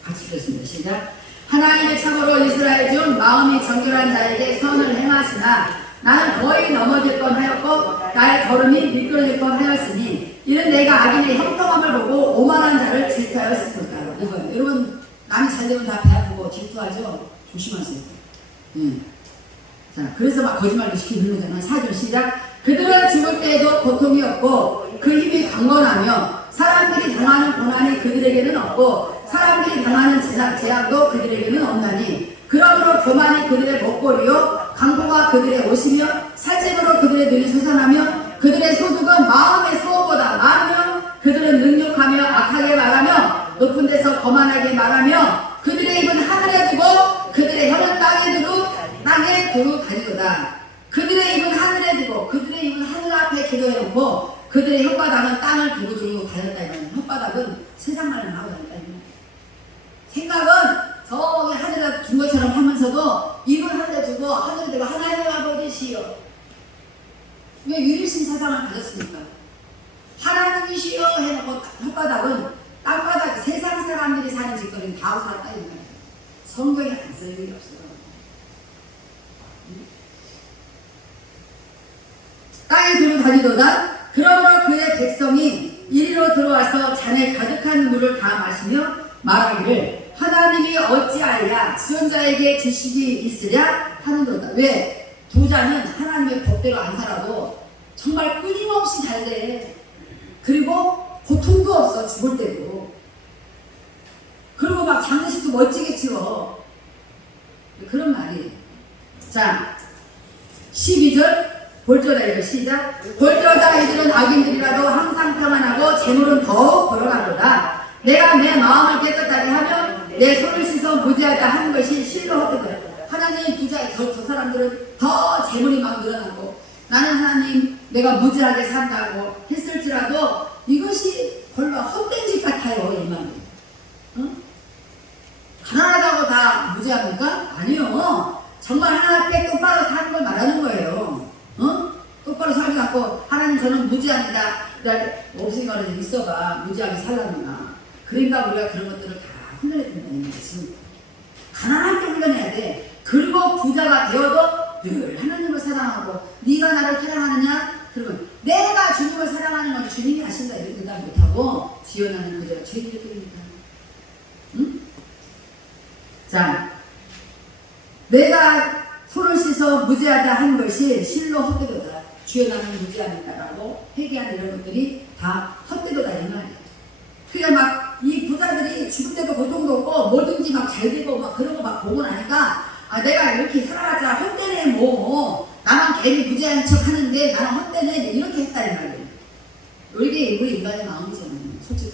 같이 읽겠습니다. 시작. 하나님의 참으로 이스라엘 중 마음이 정결한 자에게 선을 행하시나 나는 거의 넘어질 뻔하였고 나의 걸음이 미끄러질 뻔하였으니 이는 내가 악인의 형통함을 보고 오만한 자를 질투하였습니까? 여러분 남이 잘되면 다 배 아프고 질투하죠? 조심하세요. 자, 그래서 막 거짓말도 시키는 거잖아. 4절 시작. 그들은 죽을 때에도 고통이 없고 그 힘이 강건하며 사람들이 당하는 고난이 그들에게는 없고 사람들이 당하는 재앙도 그들에게는 없나니 그러므로 교만이 그들의 먹거리요 강포가 그들의 옷이며 살집으로 그들의 눈이 솟아나며 그들의 소득은 마음의 수호보다 많으며 그들은 능욕하며 악하게 말하며 높은 데서 거만하게 말하며 그들의 입은 하늘에 두고 그들의 혀는 땅에 두고 다니도다. 그들의 입은 하늘에 두고 그들의 입은 하늘 앞에 기도해놓고 그들의 혓바닥은 땅을 두고 다녔다. 이거는 혓바닥은 세상 말을 하고 다녔다. 생각은 저기 하늘에 둔 것처럼 하면서도 입을 하늘에 두고 하늘에 두고 하나님 아버지시여. 왜 유일신 사상을 가졌습니까? 하나님이시여 해놓고 혓바닥은 땅바닥 세상 사람들이 사는 짓거리는 다 하고 살았다. 성경에 안 써있는 게 없어요. 땅에 두루 다니도다. 그러므로 그의 백성이 이리로 들어와서 잔에 가득한 물을 다 마시며 말하기를 하나님이 어찌하여 지존자에게 지식이 있으랴 하는도다. 왜? 부자는 하나님의 법대로 안 살아도 정말 끊임없이 잘 돼. 그리고 고통도 없어, 죽을 때도. 그리고 막 장례식도 멋지게 치러. 그런 말이에요. 자, 12절 볼저다. 이거 시작. 볼저다. 이들은 악인들이라도 항상 평안하고 재물은 더욱 불어나도다. 내가 내 마음을 깨끗하게 하면 내 손을 씻어 무지하다 하는 것이 실로 헛되더라. 하나님 부자의 저 사람들은 더 재물이 막 늘어나고 나는 하나님 내가 무지하게 산다고 했을지라도 이것이 별로 헛된 짓 같아요. 이 말이. 응? 가난하다고 다 무지합니까? 아니요. 정말 하나님 앞에 똑바로 사는 걸 말하는 거예요. 어? 똑바로 살지 않고 하나님 저는 무지합니다. 없으니까 있어봐. 무지하게 살라니까. 그러니까 우리가 그런 것들을 다 훈련해야 된다는 거지. 가난하게 훈련해야 돼. 그리고 부자가 되어도 늘 하나님을 사랑하고 네가 나를 사랑하느냐? 그러면 내가 주님을 사랑하는 건 주님이 하신다 이렇게 대답 못하고 지연하는 그저 죄인들입니다. 응? 자, 내가 손을 씻어 무죄하다 한 것이 실로 헛되도다. 주여 나는 무죄합니다라고 회개한 이런 것들이 다 헛되도다 이 말이에요. 그냥 막 이 부자들이 죽을 때도 고통도 없고 뭐든지 막 잘 되고 막 그런 거 막 보고 나니까 아 내가 이렇게 살아가자 헛되네 뭐 나는 괜히 무죄한 척 하는데 나는 헛되네 이렇게 했다 이 말이에요. 이게 우리 인간의 마음이잖아요. 솔직히.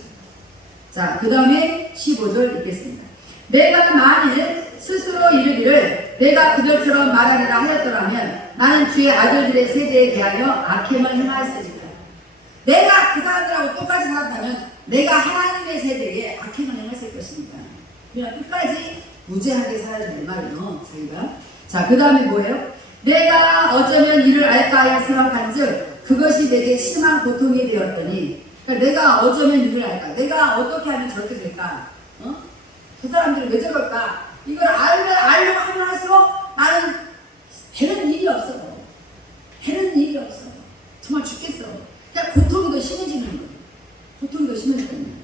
자, 그 다음에 15절 읽겠습니다. 내가 만일 스스로 이르기를 내가 그들처럼 말하리라 하였더라면 나는 주의 아들들의 세대에 대하여 악행을 행하였으리라. 내가 그 사람들하고 똑같이 살았다면 내가 하나님의 세대에 악행을 행했을 것입니다. 그냥 끝까지 무죄하게 살아야 될 말이요. 저희가. 자, 그 다음에 뭐예요? 내가 어쩌면 이를 알까 하여 생각한즉 그것이 내게 심한 고통이 되었더니 그러니까 내가 어쩌면 이를 알까? 내가 어떻게 하면 저렇게 될까? 어? 그 사람들은 왜 저럴까? 이걸 알려고 하면 할수록 나는 되는 일이 없어. 되는 일이 없어. 정말 죽겠어. 그냥 고통이 더 심해지는 거예요. 고통이 더 심해지는 거예요.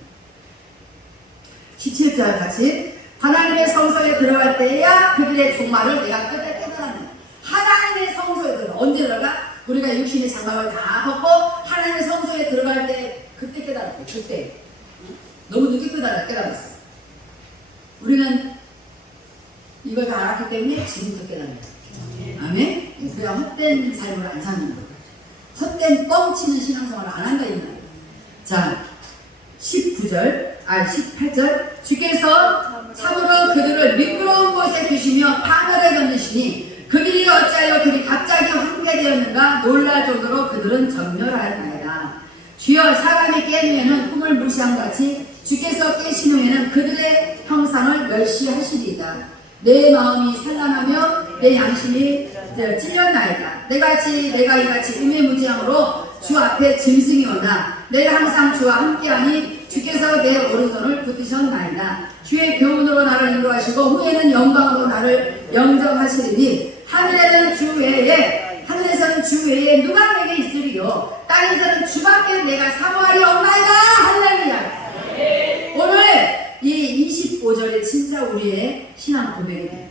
17절 같이 하나님의 성소에 들어갈 때야 그들의 종말을 내가 끝에 깨달았네. 하나님의 성소에 들어가. 언제 들어가? 우리가 육신의 장막을 다 벗고 하나님의 성소에 들어갈 때 그때 깨달았대. 그때. 너무 늦게 깨달았어. 우리는 이걸 다 알았기 때문에 지금도 깨달아요. 아멘? 우리가 헛된 삶을 안 사는 거예요. 헛된 뻥치는 신앙생활을 안 한다 이 말이에요. 자, 18절 주께서 참으로 그들을 미끄러운 곳에 두시며 파멸에 던지시니 그들이 어찌하여 그들이 갑자기 황폐 되었는가 놀랄 정도로 그들은 전멸하였나이다. 주여 사람이 깨면은 꿈을 무시한 같이 주께서 깨신 후에는 그들의 형상을 멸시하시리이다. 내 마음이 산란하며 내 양심이 찔렸나이다. 내가 이같이 음해무지함으로 주 앞에 짐승이 오나 내가 항상 주와 함께하니 주께서 내 오른손을 붙드셨나이다. 주의 교훈으로 나를 인도하시고 후에는 영광으로 나를 영접하시리니 하늘에서는 주 외에 누가 내게 있으리요 땅에서는 주밖에 내가 사모하리 없나이다. 할렐루야. 오늘 이 25절이 진짜 우리의 신앙 고백이에요.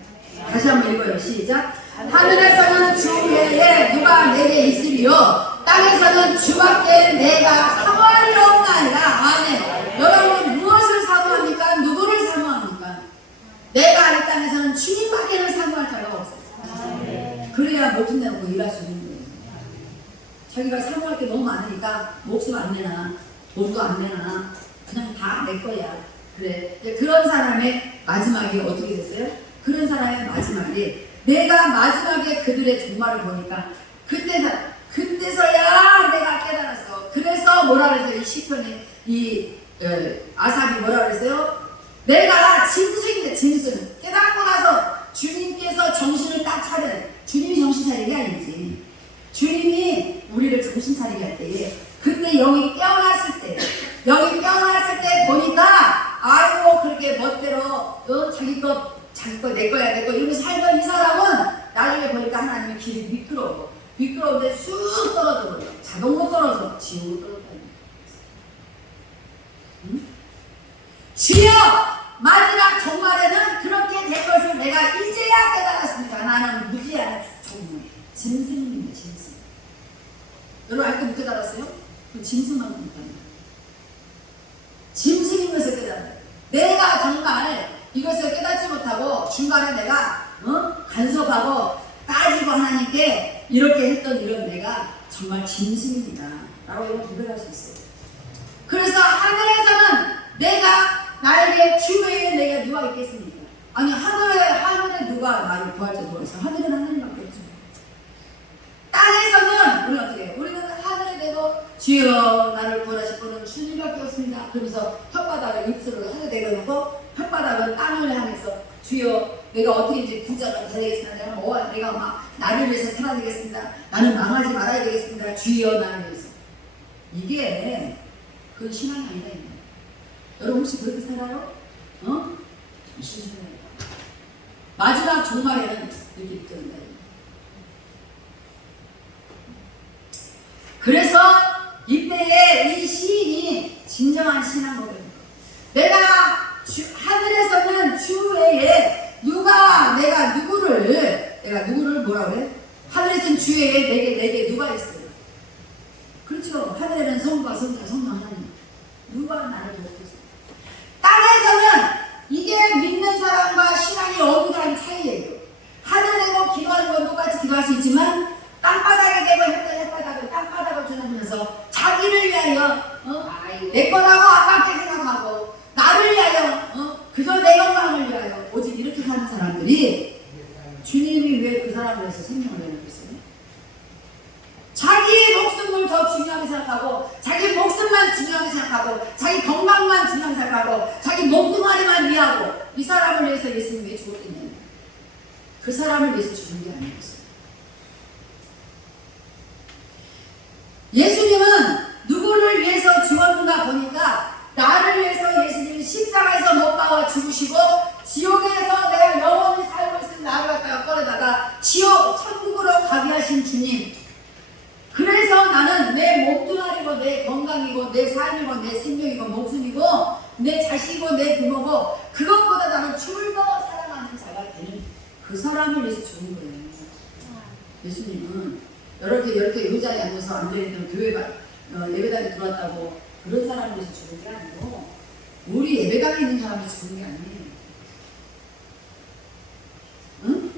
다시 한번 읽어요. 시작. 하늘에서는 주 외에 누가 내게 있으리요 땅에서는 주밖에 내가 사모하리 없나이다. 아멘. 여러분 무엇을 사모합니까? 누구를 사모합니까? 내가 이 땅에서는 주님밖에는 사모할 자가 없어요. 그래야 목숨 내놓고 일할 수 있는 거예요. 자기가 사모할 게 너무 많으니까 목숨 안 내나 돈도 안 내나 그냥 다 내 거야. 그래. 그런 사람의 마지막이 어떻게 됐어요? 그런 사람의 마지막이 내가 마지막에 그들의 종말을 보니까 그때서야 내가 깨달았어. 그래서 뭐라 그랬어요? 이 시편에 아삽이 뭐라 그랬어요? 내가 짐승인데 짐승 깨닫고 나서 주님께서 정신을 딱 차려요. 주님이 정신 차리는 게 아니지. 주님이 우리를 정신 차리게 할 때에 그때 영이 깨어났을 때 보니까 아이고 그렇게 멋대로 자기 거 내 거야 이러면서 살던 이 사람은 나중에 보니까 하나님의 길이 미끄러워. 미끄러운데 쑥 떨어져 버려. 자동으로 떨어져. 지옥으로 떨어져. 응? 주여! 마지막 종말에는 그렇게 될 것을 내가 이제야 깨달았습니다. 나는 무지한 종말. 짐승입니다. 짐승. 여러분 아직도 못 깨달았어요? 그 짐승만 못합니다. 짐승인 것을 깨달아요. 내가 정말 이것을 깨닫지 못하고 중간에 내가 간섭하고 따지고 하나님께 이렇게 했던 이런 내가 정말 짐승입니다. 라고 이런 고백할 수 있어요. 그래서 하늘에서는 내가 나에게 주위에 내가 누가 있겠습니까? 아니 하늘에 누가 나를 구할지 모르겠어. 하늘은 하나님밖에 없죠. 땅에서는 우리는 어떻게 해요? 우리는 하늘에 대고 주여 나를 구원하실 분은 주님밖에 없습니다. 그러면서 혓바닥을 입술로 하늘에 대고 혓바닥은 땅을 향해서 주여 내가 어떻게 이제 부자가 되겠습니다. 내가 막 나를 위해서 살아야 되겠습니다. 나는 망하지 말아야 되겠습니다. 주여 나를 위해서. 이게 그건 신앙이 아니다. 여러분 혹시 그렇게 살아요? 정신 차려요. 마지막 종말에는 이렇게 있던다. 그래서 이때에 이 시인이 진정한 신앙 고백입니다. 내가 하늘에서는 주 외에 내가 누구를 뭐라 그래? 하늘에서는 주 외에 내게 누가 있어요? 그렇죠. 하늘에는 성부와 성령 하나님. 누가 나를 돕겠어요? 땅에서는 이게 믿는 사람과 신앙이 어긋나는 차이예요. 하늘에 대고 기도하는 건 똑같이 기도할 수 있지만 땅바닥에 대고 땅바닥을 주면서 자기를 위하여 내 거라고 아깝게 생각하고 나를 위하여 그저 내 영광을 위하여 오직 이렇게 사는 사람들이 주님이 왜 그 사람을 위해서 생명을 내놓겠어요? 자기의 목숨을 더 중요하게 생각하고 자기 목숨만 중요하게 생각하고 자기 건강만 중요하게 생각하고 자기 몸뚱아리만 위하고 이 사람을 위해서 예수님이 왜 죽었겠냐면 그 사람을 위해서 죽은 게 아니었어요. 예수님은 누구를 위해서 죽었는가 보니까 나를 위해서 예수님이 십자가에서 못 박아 죽으시고 지옥에서 내가 영원히 살고 있는 나를 갖다가 꺼내다가 천국으로 가게 하신 주님. 그래서 나는 내 몸뚱아리고 내 건강이고 내 삶이고 내 생명이고 목숨이고 내 자식이고 내 부모고 그것보다 나는 주를 더 사랑하는 자가 되는 그 사람을 위해서 죽은 거예요. 예수님은 이렇게 의자에 앉아서 앉아있던 예배당에 들어왔다고 그런 사람을 위해서 죽은 게 아니고 우리 예배당에 있는 사람이 죽은 게 아니에요. 응?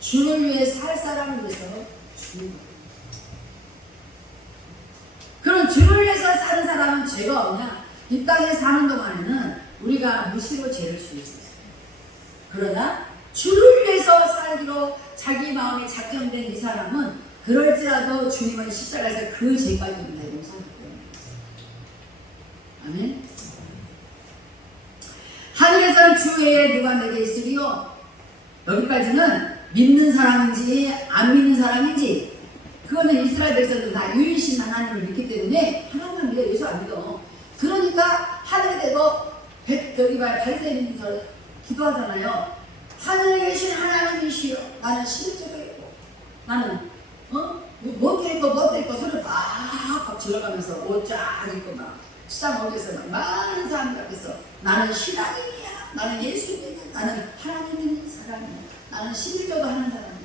주를 위해 살 사람을 위해서 죽는 거예요. 그럼 주를 위해서 사는 사람은 죄가 없냐? 이 땅에 사는 동안에는 우리가 무시로 죄를 지을 수 있어요. 그러나 주를 위해서 살기로 자기 마음이 작정된 이 사람은 그럴지라도 주님은 십자가에서 그 죄까지 다 용서하기 때문에. 아멘. 하늘에서는 주 외에 누가 내게 있으리요? 여기까지는 믿는 사람인지 안 믿는 사람인지 그거는 이스라엘에서도 다 유일신 하나님을 믿기 때문에 하나님만 믿어. 예수 안 믿어. 그러니까 하늘에 대고 바리새인들이 기도하잖아요. 하늘에 계신 하나님이시여 나는 11조가 있고 나는 못돼 있고 소리를 막 질러가면서 옷 쫙 입고 막 시장 어디서 막 많은 사람들 앞에서 나는 신앙인이야. 나는 예수님이야. 나는 하나님 믿는 사람이야. 나는 11조도 하는 사람이야.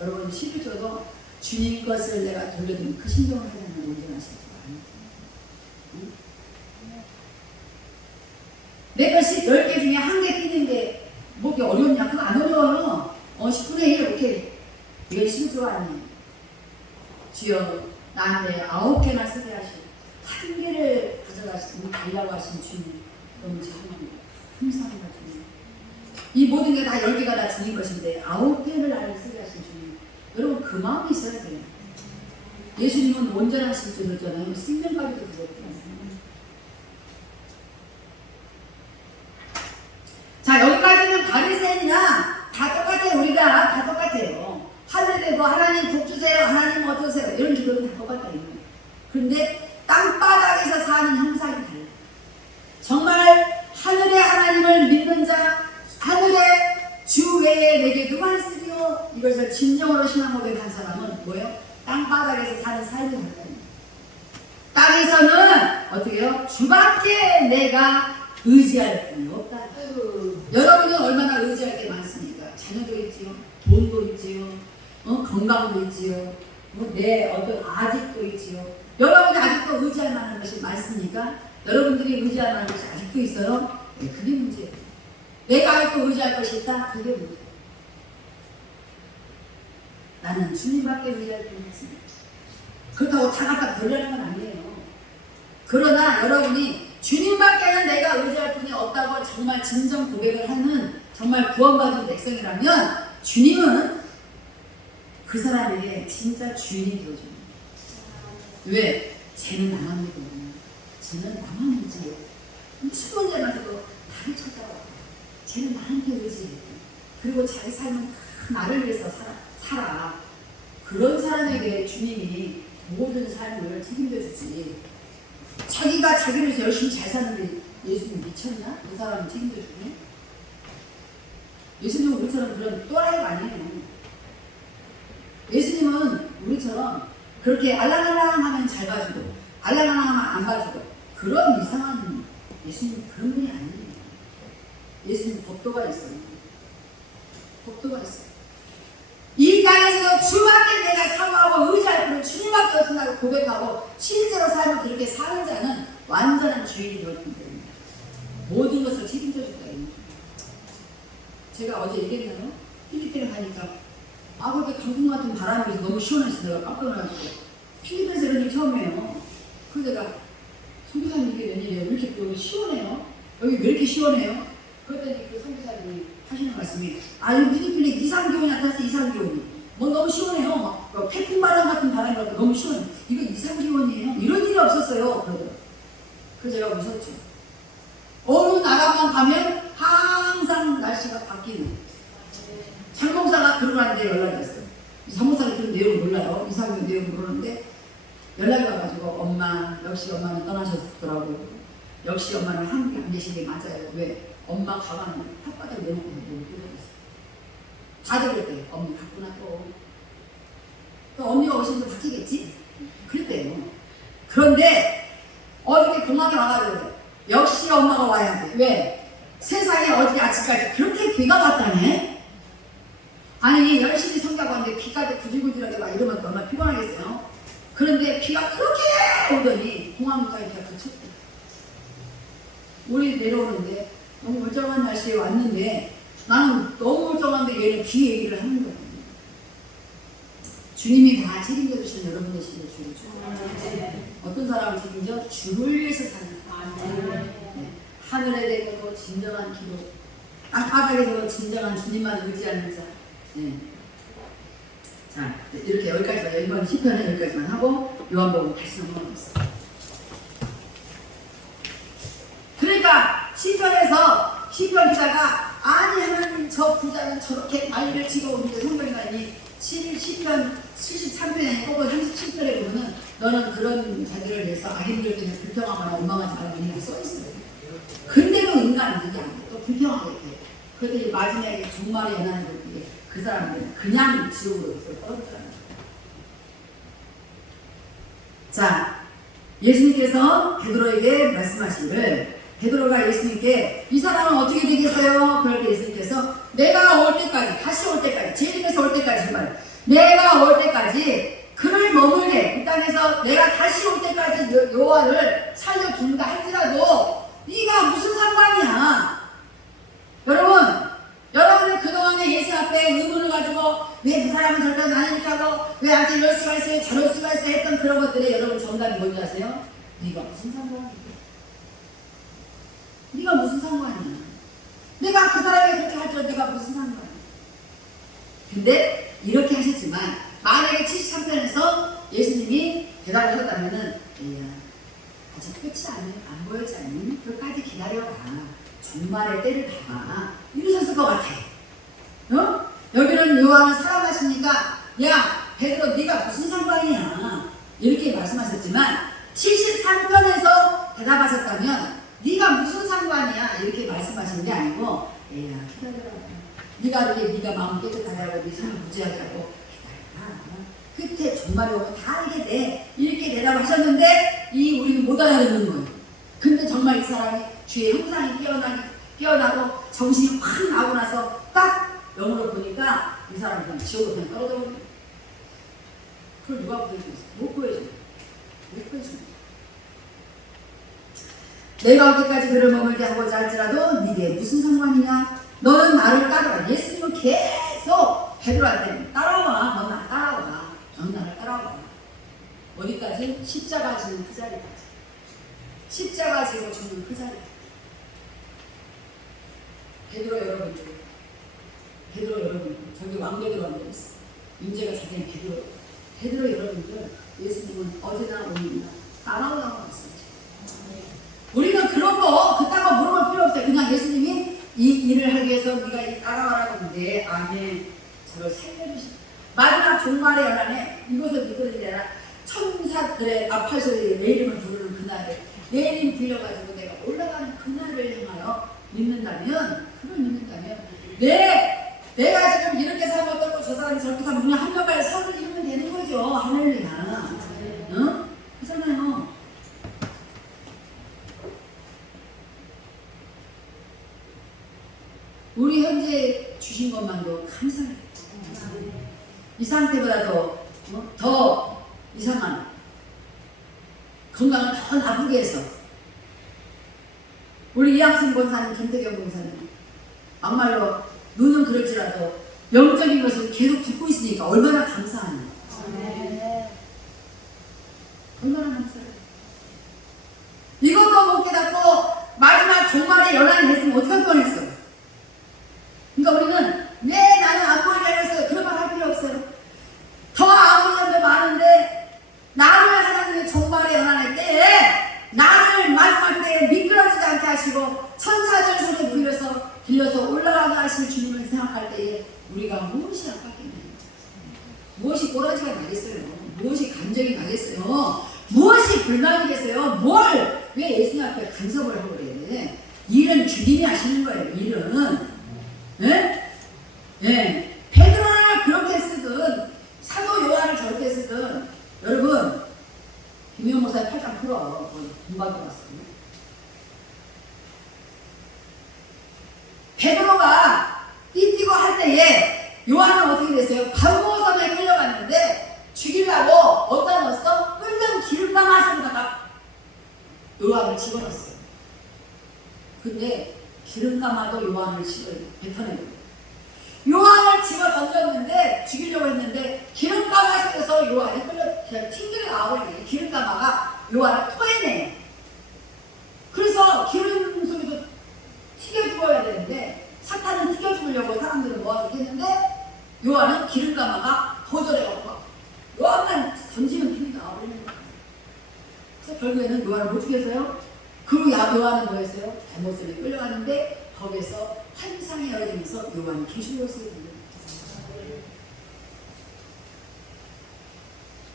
여러분 11조도 주님 것을 내가 돌려드리면 그 신경을 하려면 온전하실 줄 아니에요. 내 것이 10개 중에 1개 뛰는 게 뭐 이게 어렵냐? 그거 안 어려워요. 10분의 1 이렇게 열심히 좋아하니 주여 나한테 9개나 쓰게 하시고 1개를 가져가시고 달라고 하신 주님 너무 죄송합니다. 감사합니다 주님. 이 모든 게 다 10개가 다 주님 것인데 9개를 나를 쓰게 하신 주님. 여러분 그 마음이 있어야 돼요. 예수님은 온전하신 분이잖아요. 생명까지도 그렇죠. 자 여기까지는 바리새인이나 다 똑같아요. 우리가 다 똑같아요. 하늘에 대고 하나님 복 주세요. 하나님 어떠세요? 이런 기도는 다 똑같아요. 그런데 땅바닥에서 사는 형상이 달라요. 정말 하늘의 하나님을 믿는 자, 하늘의 주 외에 내게 누가 있으리요? 이것을 진정으로 신앙 고백한 사람은 뭐예요? 땅바닥에서 사는 삶이 달라요. 땅에서는 어떻게 해요? 주밖에 내가 의지할 분이 없다. 여러분은 얼마나 의지할 게 많습니까? 자녀도 있지요, 돈도 있지요, 건강도 있지요, 내 어떤 아직도 있지요. 여러분이 아직도 의지할 만한 것이 많습니까? 여러분들이 의지할 만한 것이 아직도 있어요? 네, 그게 문제예요. 내가 아직도 의지할 것이 있다? 그게 문제예요. 나는 주님밖에 의지할 분이 있습니다. 그렇다고 다 갖다 버리라는 건 아니에요. 그러나 여러분이 주님밖에는 내가 의지할 분이 없다고 정말 진정 고백을 하는 정말 구원받은 백성이라면 주님은 그 사람에게 진짜 주인이 되어줍니다. 왜? 쟤는 나만 믿거든요. 쟤는 나만 의지해. 무슨 문제 많아도 나를 찾아와. 쟤는 나한테 의지해. 그리고 자기 삶은 다 나를 위해서 살아. 그런 사람에게 주님이 모든 삶을 책임져 주지. 자기가 자기를 위해서 열심히 잘 사는데 예수님 미쳤나? 그 사람은 책임져 주네? 예수님은 우리처럼 그런 또라이가 아니에요. 예수님은 우리처럼 그렇게 알랑알랑 하면 잘 봐주고 알랑알랑 하면 안 봐주고 그런 이상한 예수님 그런 분이 아니에요. 예수님 법도가 있어요. 법도가 있어요. 이 땅에서 주밖에 내가 사모하고 의지할 분은 주님밖에 없다고 고백하고 실제로 삶을 그렇게 사는 자는 완전한 주인이 되었기 때문에 모든 것을 책임져 줄 거예요. 제가 어제 얘기했나요? 필리핀에 가니까 그렇게 강풍 같은 바람이 불어서 너무 시원해서 내가 깜짝 놀라가지고 필리핀에서 이런 일 처음이에요. 그래서 내가 선교사님 이게 웬일이에요? 왜 이렇게 여기 시원해요? 여기 왜 이렇게 시원해요? 그랬더니 그 선교사님이 하시는 말씀이 여기 필리핀에 이상기온이 나타났어. 이상기온이 너무 시원해요. 막 태풍 바람 같은 바람이 불고 너무 시원해. 이거 이상기온이에요? 이런 일이 없었어요. 그러더라고요. 그래서 제가 웃었죠. 어느 나라만 가면 항상 날씨가 바뀌는 장목사가 그러는데 연락이 왔어요. 장목사가 그런 내용을 몰라요. 이상기온 내용을 모르는데 연락이 와가지고 엄마 역시 엄마는 떠나셨더라고요. 역시 엄마는 한국에 안 계신 게 맞아요. 왜? 엄마 가방을 혓바닥에 내놓고 너무 뜯어졌어요. 다들 그랬대요. 언니 갔구나 또 언니가 오시면 바뀌겠지? 그랬대요. 그런데 어저께 공항에 와가지고 역시 엄마가 와야 돼. 왜? 세상에 어저께 아침까지 그렇게 비가 왔다네? 아니 열심히 성가하는데 비까지 구질구질하게 막 이러면 얼마나 피곤하겠어요? 그런데 비가 그렇게 오더니 공항까지 비가 그쳤대. 우리 내려오는데 너무 멀쩡한 날씨에 왔는데 나는 너무 멀쩡한데 얘는 비 얘기를 하는 거예요. 주님이 다 책임져 주시는 여러분 되시길 주를 축복합니다. 어떤 사람을 책임져? 주를 위해서 사는 네. 하늘에 대고도 진정한 기도, 땅바닥에서도 진정한 주님만 의지하는 자. 네. 자, 이렇게 여기까지만, 이번 시편은 여기까지만 하고 요한복음 다시 넘어가겠습니다. 그러니까 시편에서 시편 기자가 아니 하나님 저 부자는 저렇게 난리를 치고 오는데 성경이라니 시편 73편에 혹은 37편에 보면 너는 그런 자들을 위해서 아이들 때문에 불평하거나 원망하지 말라 이렇게 써있어요. 근데도 인간은 그게 아니에요. 또 불평하게 돼. 그랬더니 마지막에 종말에 연하는 것들이 그 사람들은 그냥 지옥으로 떨어졌잖아요. 자, 예수님께서 베드로에게 말씀하시기를 베드로가 예수님께 이 사람은 어떻게 되겠어요? 그럴 때 예수님께서 내가 올 때까지 다시 올 때까지 제님께서 올 때까지 정말 내가 올 때까지 그를 머물게 이 땅에서 내가 다시 올 때까지 요한을 살려준다 할지라도 네가 무슨 상관이야? 여러분은 그동안에 예수 앞에 의문을 가지고 왜 그 사람은 저렇게 나는 이렇게 하고 왜 나한테 이럴 수가 있어요 저럴 수가 있어요 했던 그런 것들에 여러분 정답이 뭔지 아세요? 네가 무슨 상관이야? 네가 무슨 상관이야? 내가 그 사람에게 그렇게 할줄 네가 무슨 상관이야? 근데 이렇게 하셨지만 만약에 73편에서 예수님이 대답을 하셨다면은 아직 끝이 안 보이지 않니? 끝까지 기다려라. 종말의 때를 봐봐. 이러셨을 것 같아. 여기는 요한은 살아가시니까 야 베드로 네가 무슨 상관이야? 이렇게 말씀하셨지만 73편에서 대답하셨다면 네가 무슨 상관이야? 이렇게 말씀하시는 게 아니고 기다려라. 네가 네가 마음 깨끗하게 하고 네 삶을 무죄하게 하고 끝에 종말이 오면 다 알게 돼. 이렇게 대답하셨는데 우리는 못 알아듣는 거예요. 근데 정말 이 사람이 주의 형상이 깨어나고 정신이 확 나고 나서 딱 영으로 보니까 이 사람이 그냥 지옥으로 그냥 떨어져 버린 거예요. 그걸 누가 보여주겠어? 못 보여줘. 못 보여줘. 내가 어디까지 그를 머물게 하고자 할지라도 네게 무슨 상관이냐? 너는 나를 따라와. 예수님은 계속 베드로한테 따라와. 넌 나 따라와. 넌 나를 따라와. 어디까지? 십자가 지는 그 자리까지. 십자가 지고 죽는 그 자리. 베드로 여러분들, 저기 왕들도 왕들 있어. 문제가 자기는 베드로 여러분들, 예수님은 어제나 오늘이나 따라오라고 했어요. 우리는 그런 거 그딴 거 물어볼 필요 없어요. 그냥 예수님이 이 일을 하기 위해서 네가 따라와라고 하는데 아멘. 저를 살려주시. 마지막 종말의 연안에 이것을 믿거든요. 천사들의 나팔 소리에 내 이름을 부르는 그날에 내 이름 불려가지고 내가 올라가는 그날을 향하여 믿는다면, 그걸 믿는다면 내가 지금 이렇게 살면 어떨고 저 사람이 저렇게 살면 그냥 한 명의 선을 이루면 되는 거죠. 할렐루야. 응? 그렇잖아요. 우리 현재 주신 것만도 감사해요. 이 상태보다도 더 이상한 건강을 더 나쁘게 해서 우리 이양승 권사님, 김태경 권사님 막말로 눈은 그럴지라도 영적인 것을 계속 듣고 있으니까 얼마나 감사하냐. 얼마나 감사해요. 이것도 못 깨닫고 마지막 종말에 연한이 됐으면 어떡할 뻔했어. 그러니까 우리는 왜 나는 안 보이냐 해서 그런 말 할 필요 없어요. 더 아무 사람도 많은데 나를 하나님의 종말에 연한할 때에 나를 마지막 때에 미끄러지지 않게 하시고 천사들 손에 빌려서 올라가게 하실 주님을 생각할 때에 우리가 무엇이 아깝겠나요? 무엇이 꼬라지가 나겠어요? 무엇이 감정이 나겠어요? 무엇이 불만이겠어요? 왜 예수님 앞에 간섭을 하고 그래? 일은 주님이 하시는 거예요. 일은. 네? 네. 베드로를 그렇게 쓰든 사도 요한을 저렇게 쓰든 여러분 김용 목사님 팔짱 풀어. 돈 받고 왔어요. 베드로가 띠띠고 할 때에 요한은 어떻게 됐어요? 감모선에 끌려갔는데 죽이려고 어디다 넣었어? 끓는 기름가마솥에다가 요한을 집어넣었어요. 근데 기름가마도 요한을 뱉어내고 요한을 집어 던졌는데 죽이려고 했는데 기름가마에서 요한이 그냥 튕겨 나오니 기름가마가 요한을 토해내. 그래서 기름 속에서 튀겨 죽어야 되는데 사탄은 튀겨 죽으려고 사람들은 뭐하게 했는데 요한은 기름가마가 거절해갖고 요한만 던지면 튕겨 나오는 거야. 그래서 결국에는 요한을 못 죽였어요. 그 요한은 뭐였어요? 잘못을 끌려가는데 거기에서 환상이 열리면서 요한이 계시록을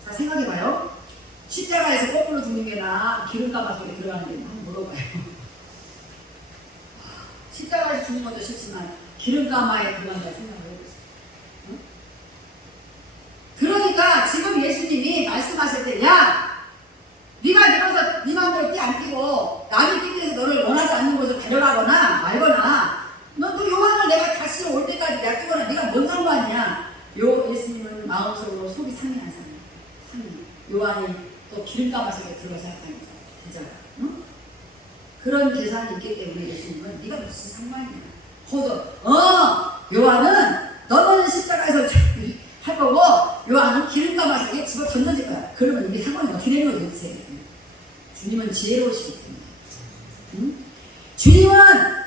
자, 생각해봐요. 십자가에서 거꾸로 죽는 게 나아 기름가마 속에 들어가는 게 한번 물어봐요. 십자가에서 죽는 것도 싫지만 기름가마에 들어간다 생각을 해보세요. 응? 그러니까 지금 예수님이 말씀하실 때 네가 내려서 네 마음대로 띠 안 띄고 남이 띠기 위해서 너를 원하지 않는 곳을 데려가거나 말거나 넌 또 요한을 내가 다시 올 때까지 놔두거나 네가 뭔 상관이냐. 예수님은 마음속으로 속이 상해한 사람. 요한이 또 기름가마 속에 들어가서 할까니까 되잖아. 응? 그런 계산이 있기 때문에 예수님은 네가 무슨 상관이냐. 요한은 너는 십자가에서 할 거고 요한은 기름가마 속에 집어 던질 거야. 그러면 이게 상관이 어떻게 되는 거죠? 주님은 지혜로우시기 때문에. 응? 주님은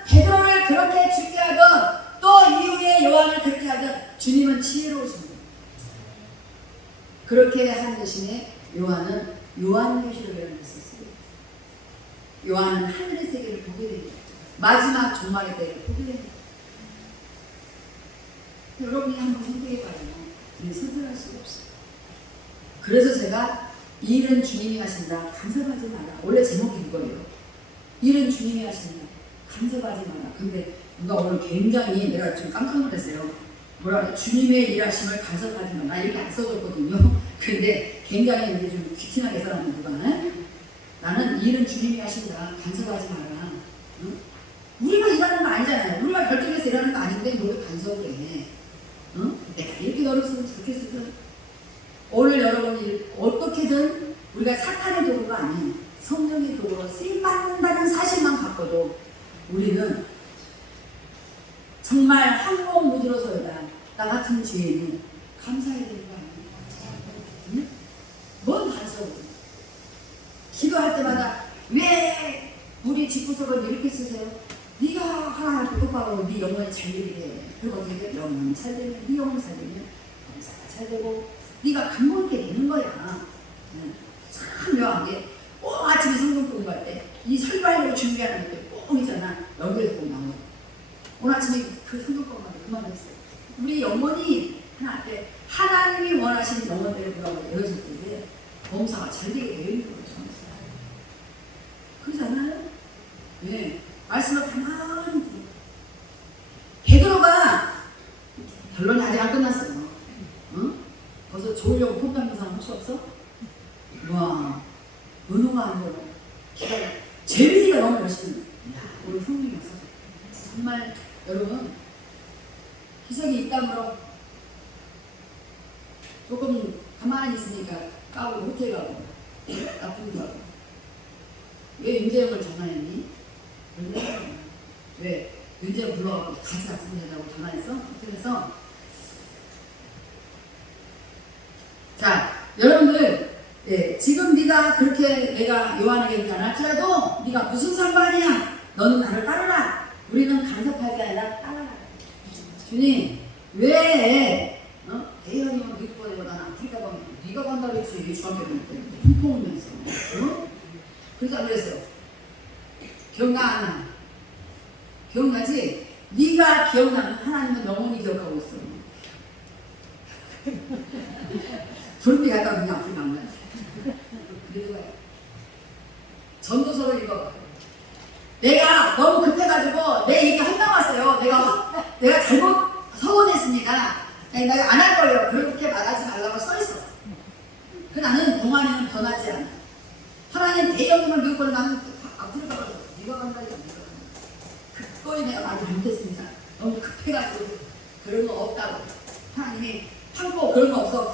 베드로를 그렇게 죽게 하든 또 이후에 요한을 그렇게 하든 주님은 지혜로우십니다. 그렇게 한 대신에 요한은 요한계시록이라는 것을 쓰고 요한은 하늘의 세계를 보게 됩니다. 마지막 종말의 때를 보게 됩니다. 여러분이 한번 선택해봐요. 우리는 선택할 수가 없어요. 그래서 제가 일은 주님이 하신다. 간섭하지 마라. 원래 제목이 이거예요. 일은 주님이 하신다. 간섭하지 마라. 근데 누가 오늘 굉장히 내가 좀 깜짝 놀랐어요. 뭐라 주님의 일하심을 간섭하지 마. 나 이렇게 안 써줬거든요. 근데 굉장히 이제 좀 귀티나게 써놨는 누가 나는 일은 주님이 하신다. 간섭하지 마라. 응? 우리가 일하는 거 아니잖아요. 우리가 결정해서 일하는 거 아닌데 너 왜 간섭을 해? 응? 내가 이렇게 너를 쓰면 저렇게 쓰든 오늘 여러분이 어떻게든 우리가 사탄의 도구가 아닌 성령의 도구로 쓰임받는다는 사실만 갖고도 우리는 정말 항목 무드러서이다. 나 같은 죄인은 감사해야 되는 거 아니에요? 응? 뭔 간섭을? 기도할 때마다 왜 우리 집구석을 이렇게 쓰세요? 네가 하나님 똑바로 네 영혼이 잘 되게 해. 그리고 어떻게 돼? 영혼이 잘 되면 네 영혼이 잘 되면 검사가 잘 되고 네가 근본게 되는 거야. 응. 참 묘한 게 꼭 아침에 성경 공부할 때 이 설교하려고 준비하는 게꼭 있잖아. 여기에서 꼭 나오는 오늘 아침에 그 성경 공부하고 그만 했어요. 우리 영혼이 하나 앞에 하나님이 원하시는 영혼들을 보라고 여기서 때문에 검사가 잘 되게 되어 있는 거예요. 그러잖아요. 네. 말씀을 가만히 베드로가 결론이 아직 안 끝났어요. 응? 벌써 좋으려고 폼담는 사람 혹시 없어? 와, 은호가 아니고 기다려. 재민이가 너무 열심히. 야, 우리 성령이 없어. 정말 여러분 기적이 있다므로 조금 가만히 있으니까 까고 호텔 가고 나쁜 거 하고 왜 윤재영을 전화했니? 왜? 윤재영 불러가고 같이 아프면 된다고 전화했어? 호텔에서. 자, 여러분들 예, 지금 네가 그렇게 내가 요한에게 그렇게 안 할지라도 네가 무슨 상관이야? 너는 나를 따르라. 우리는 간섭할 게 아니라 따라라. 주님 왜 대현이면 믿고 보내고 난 아프리카 가면 네가 간다고 했지. 중학교 때 펑펑 울면서 응? 그래서 안 그랬어. 기억나 안 나? 기억나지? 네가 기억나면 하나님은 영원히 기억하고 있어. 부름비 갔다 오면 그냥 아프리카 안 가. 전도서를 읽어봐. 내가 너무 급해가지고 내 입이 헛나왔어요. 내가 잘못 서원했습니다. 내가 안 할 거예요. 그렇게 말하지 말라고 써있어. 그 나는 동안에는 변하지 않아. 하나님 대형님을 믿고 나는 앞으로 가서 네가 간다 이거 그거에 내가 말을 못했습니다. 너무 급해가지고 그런 거 없다고. 하나님이 참고 그런 거 없어.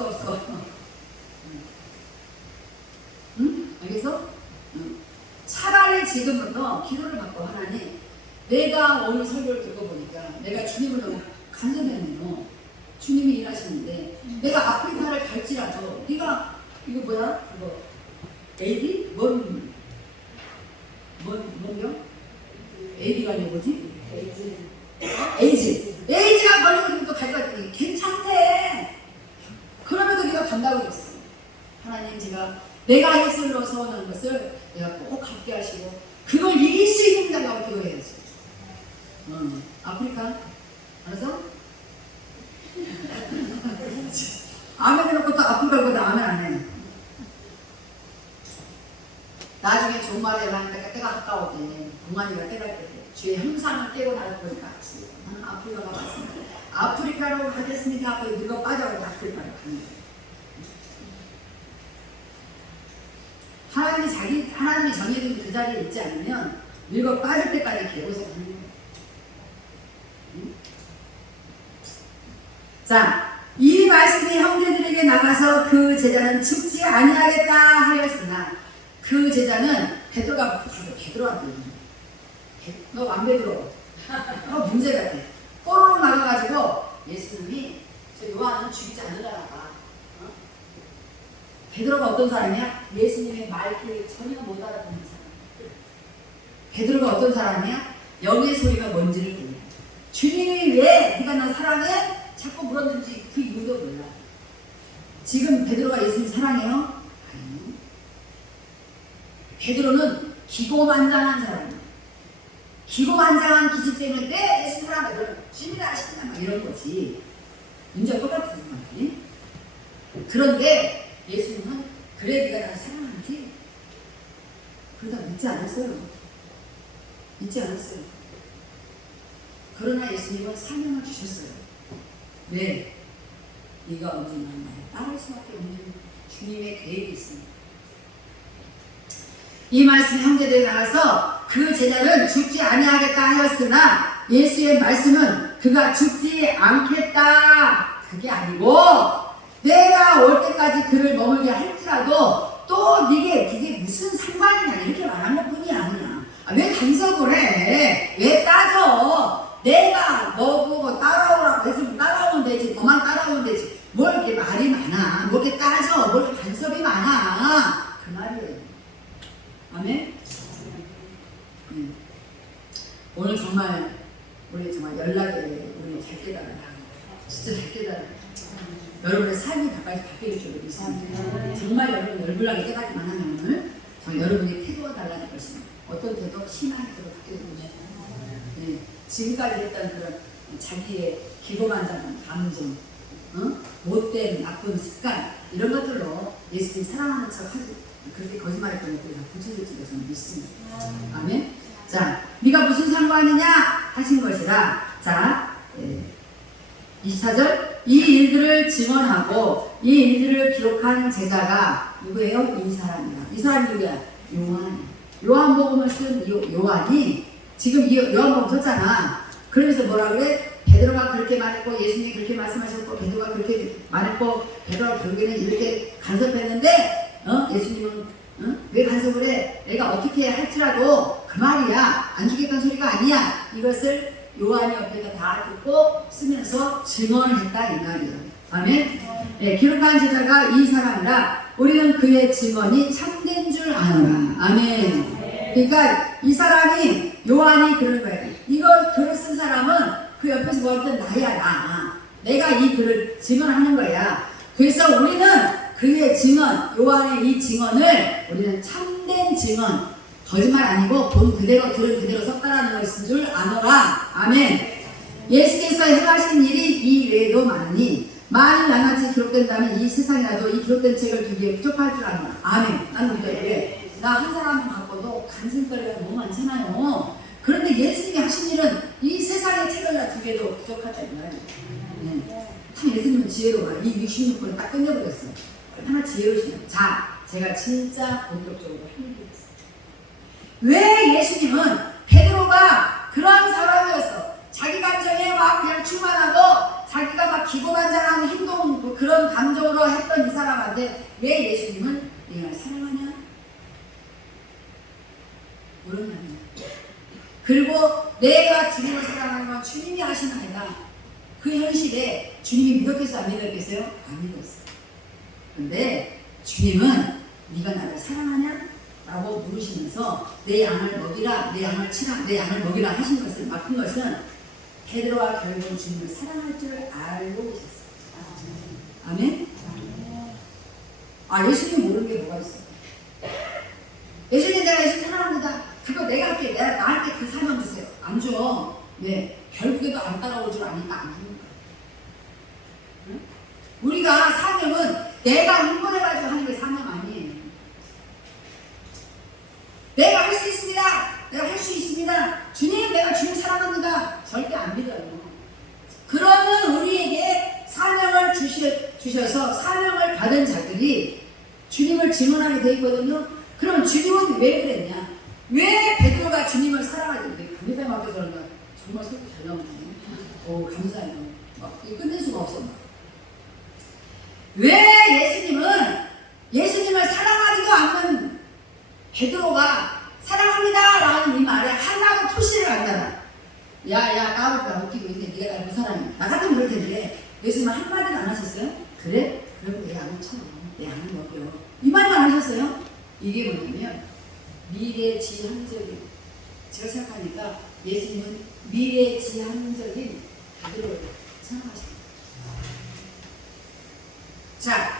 응? 알겠어? 응. 차라리 지금부터 기도를 받고 하나님 내가 오늘 설교를 듣고 보니까 내가 주님을 너무 간섭했네요. 주님이 일하시는데 내가 아프리카를 갈지라도 네가 이거 뭐야? 이거 AD? 뭔 병? AD가 뭐지? 에이즈가 걸리면 또 갈 것 같더니 괜찮대. 그러면도 네가 간다고 그랬어. 하나님 내가 예술로 서원한 것을 내가 꼭 갖게 하시고 그걸 이길 수 있는 달라고 기도해야지. 아프리카 알았어? 아멘 해놓고 또 아프리카보다 아멘 안 해. 나중에 종말에 가니까 때가 가까울 때 동안이가 때가 때 주의 형상을 떼고 나올 거니까 나는 아프리카가 맞습니다. 아프리카로 가겠습니다 하고 늙어 빠져가지고 아프리카로 가는 거예요. 하나님이 정해진 그 자리에 있지 않으면 늙어 빠질 때까지 계속 하는 거예요. 응? 자, 이 말씀이 형제들에게 나가서 그 제자는 죽지 아니하겠다 하였으나 그 제자는 베드로한테 너 안 베드로 너 문제 같아. 꼬르륵 나가가지고 예수님이 요한은 죽이지 않으라니까. 베드로가 어떤 사람이야? 예수님의 말귀를 전혀 못 알아듣는 사람. 베드로가 어떤 사람이야? 영의 소리가 뭔지를 몰라. 주님이 왜 네가 나 사랑해? 자꾸 물었는지 그 이유도 몰라. 지금 베드로가 예수님 사랑해요? 아니요. 베드로는 기고만장한 사람이야. 기고만장한 기질 때문에 내 예수 사랑을 주님이 아시냐 막 이런 거지. 문제가 똑같은 말이지. 그런데 예수님은 그래 네가 나를 사랑하지? 그러다 믿지 않았어요. 그러나 예수님은 사명을 주셨어요. 네. 네가 언제나 나를 따를 수밖에 없는 주님의 계획이 있습니다. 이 말씀이 형제들에 나가서 그 제자는 죽지 아니하겠다 하였으나 예수의 말씀은 그가 죽지 않겠다 그게 아니고 내가 올 때까지 그를 머물게 할지라도 또 그게 무슨 상관이냐 이렇게 말한 것 뿐이야. 그냥 왜 간섭을 해? 왜 따져? 내가 너 보고 따라오라고 했으면 따라오면 되지. 너만 따라오면 되지. 뭘 이렇게 말이 많아? 뭘 이렇게 따져? 뭘 이렇게 간섭이 많아? 그 말이에요. 아멘? 네. 오늘 정말 우리 정말 연락에 우리 잘 깨달아. 진짜 잘 깨달아. 여러분의 삶이 바뀌게 줄 믿습니다. 정말 여러분 열불나게 깨닫기만 하면 정말 여러분의 태도가 달라질 것입니다. 어떤 태도? 심한 태도로 바뀌게 됩니다. 네. 지금까지 했던 그런 자기의 기고만장한 감정, 못된 나쁜 습관 이런 것들로 예수님 사랑하는 척하지 그렇게 거짓말했던 것들이 다 부처질지가 저는 믿습니다. 아멘. 자, 네가 무슨 상관이냐 하신 것이라. 자, 24절 이 일들을 증언하고 이 일들을 기록한 제자가 누구예요? 이 사람이야. 이 사람이 누구야? 요한이야. 요한복음을 쓴 요한이 지금 이 요한복음 썼잖아. 그러면서 뭐라 그래? 베드로가 그렇게 말했고 예수님이 그렇게 말씀하셨고 베드로가 그렇게 말했고 베드로가 결국에는 이렇게 간섭했는데 예수님은 왜 간섭을 해? 내가 어떻게 할지라도 그 말이야. 안 죽겠다는 소리가 아니야. 이것을 요한이 옆에서 다 듣고 쓰면서 증언을 했다 이 말이에요. 아멘. 네, 기록한 제자가 이 사람이라 우리는 그의 증언이 참된 줄 아노라. 아멘. 그러니까 이 사람이 요한이 그런 거예요. 이거 글을 쓴 사람은 그 옆에서 뭐 하든 나야 나. 내가 이 글을 증언하는 거야. 그래서 우리는 그의 증언, 요한의 이 증언을 우리는 참된 증언, 거짓말 아니고 본 그대로 들은 그대로 썼다라는 것인 줄 아노라. 아멘. 예수께서 행하신 일이 이 외에도 많으니 만일 나같이 기록된다면 이 세상이라도 이 기록된 책을 두기에 부족할 줄 아노라. 아멘. 나는 그래. 나 한 사람 갖고도 간증거리가 너무 많잖아요. 그런데 예수님이 하신 일은 이 세상의 책을 다 두개도 부족하다 이 말이에요. 네. 참 예수님은 지혜로워. 이 66분을 딱 끝내버렸어. 얼마나 지혜로우시냐. 자, 제가 진짜 본격적으로 한 얘기 했어요. 왜 예수님은 베드로가 그런 사람이었어. 자기 감정에 막 그냥 충만하고 자기가 막 기고만장한 행동 그런 감정으로 했던 이 사람한테 왜 예수님은 내가 사랑하냐? 모른다며. 그리고 내가 주님을 사랑하는 건 주님이 하시나이다. 그 현실에 주님이 믿었겠어요? 안 믿었겠어요? 안 믿었어요. 근데 주님은 네가 나를 사랑하냐? 라고 물으시면서 내 양을 먹이라, 내 양을 치라, 내 양을 먹이라 하신 것을 맡은 것은 베드로와 결국은 주님을 사랑할 줄 알고 계셨어요. 아멘? 아, 예수님 모르는 게 뭐가 있어요? 예수님 내가 예수님 사랑합니다. 그거 내가 할게. 내가 나한테 그 사명 주세요. 안 줘. 왜? 결국에도 안 따라올 줄 아니까 안 주는 거야. 응? 우리가 사명은 내가 흥분해가지고 하는 게 사명 아니에요. 내가 할 수 있습니다. 내가 할 수 있습니다. 주님, 내가 주님 사랑합니다. 절대 안 믿어요. 그러면 우리에게 사명을 주셔서 사명을 받은 자들이 주님을 증언하게 되어 있거든요. 그럼 주님은 왜 그랬냐? 왜 베드로가 주님을 사랑하는데 감사의 앞에서 그런가? 정말 속이 잘 나오네. 오, 감사해요. 막 끝낼 수가 없어. 왜 예수님을 사랑하지도 않는 베드로가 사랑합니다 라는 이 말에 하나도 토시를 한다. 야, 까불까 웃기고 있네. 네가 나를 못 사랑해. 나 같으면 그럴 텐데 예수님 한마디도 안 하셨어요? 그래? 그럼 내 양을 쳐. 내 양을 먹여. 이 말만 하셨어요? 이게 뭐냐면 미래지향적인, 제가 생각하니까 예수님은 미래지향적인 베드로를 생각하십니다. 자,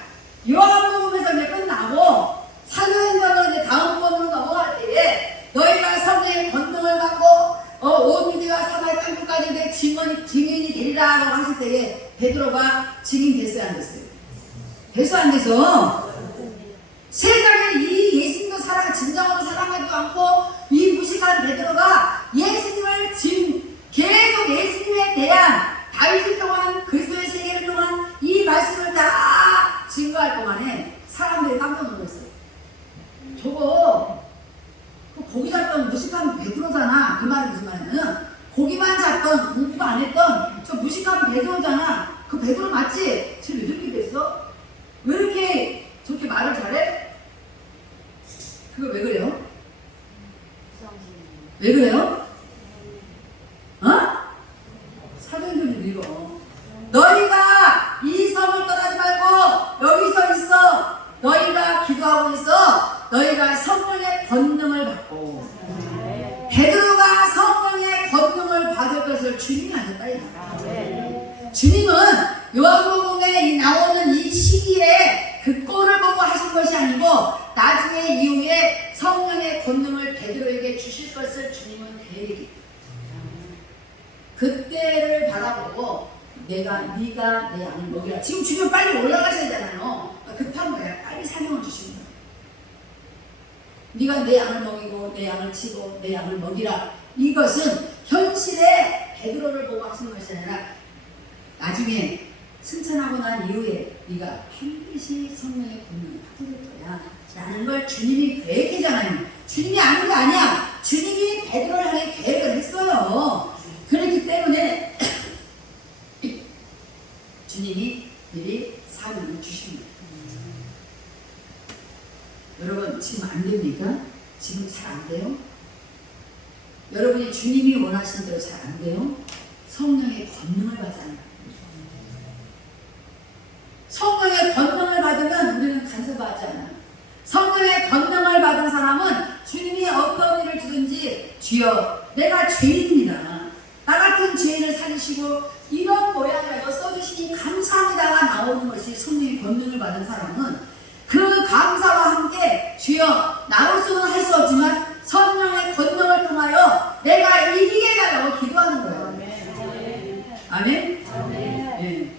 요한복음에서 이제 끝나고 사도행전으로 이제 다음 번으로 넘어갈 때에 너희가 성령의 권능을 받고 온 유대와 사마리아 땅끝까지 내 증인이 되리라 라고 하실 때에 베드로가 증인 됐어요, 안 됐어요? 됐어, 안 됐어? 세상에 이 예수님도 진정으로 사랑하지도 않고 이 무식한 베드로가 예수님을 계속 예수님에 대한 다윗을 통한 그리스도의 세계를 통한 이 말씀을 다 증거할 동안에 사람들이 깜짝 놀랐어요. 저거 고기 잡던 무식한 베드로잖아. 그 말은 무슨 말이냐면 고기만 잡던 공부도 안 했던 저 무식한 베드로잖아. 그 베드로 맞지? 지금 이렇게 됐어? 왜 이렇게 저렇게 말을 잘해? 그거 왜 그래요? 왜 그래요? 어? 사도행전을 읽어. 너희가 이 섬을 떠나지 말고 여기 서 있어. 너희가 기도하고 있어. 너희가 성령의 권능을 받고. 베드로가 성령의 권능을 받을 것을 주님이 하셨다. 주님은 요한복음에 나오는 이 시기에 그 꼴을 보고 하신 것이 아니고 나중에 이후에 성령의 권능을 베드로에게 주실 것을 주님은 계획했다. 그때를 바라보고 네가 내 양을 먹이라. 지금 주님 빨리 올라가셔야 되잖아요. 급한 거야. 빨리 사명을 주시는 거야. 네가 내 양을 먹이고 내 양을 치고 내 양을 먹이라. 이것은 현실의 베드로를 보고 하시는 것이 아니라 나중에 승천하고 난 이후에 네가 반드시 성령의 권능을 받을 거야 라는 걸 주님이 계획했잖아요. 주님이 아는 게 아니야. 주님이 베드로를 향해 계획을 했어요. 그렇기 때문에 주님이 미리 사명을 주십니다. 여러분 지금 안 됩니까? 지금 잘 안 돼요? 여러분이 주님이 원하시는 대로 잘 안 돼요? 성령의 권능을 받잖아요. 성령의 권능을 받으면 우리는 간섭하지 않아요. 성령의 권능을 받은 사람은 주님이 어떤 일을 주든지 주여 내가 죄인입니다. 나 같은 죄인을 살리시고 이런 모양이라도 써주시니 감사합니다가 나오는 것이 성령의 권능을 받은 사람은 그 감사와 함께 주여 나로서는 할 수 없지만 성령의 권능을 통하여 내가 이기게 해달라고 기도하는 거예요. 아멘? 네.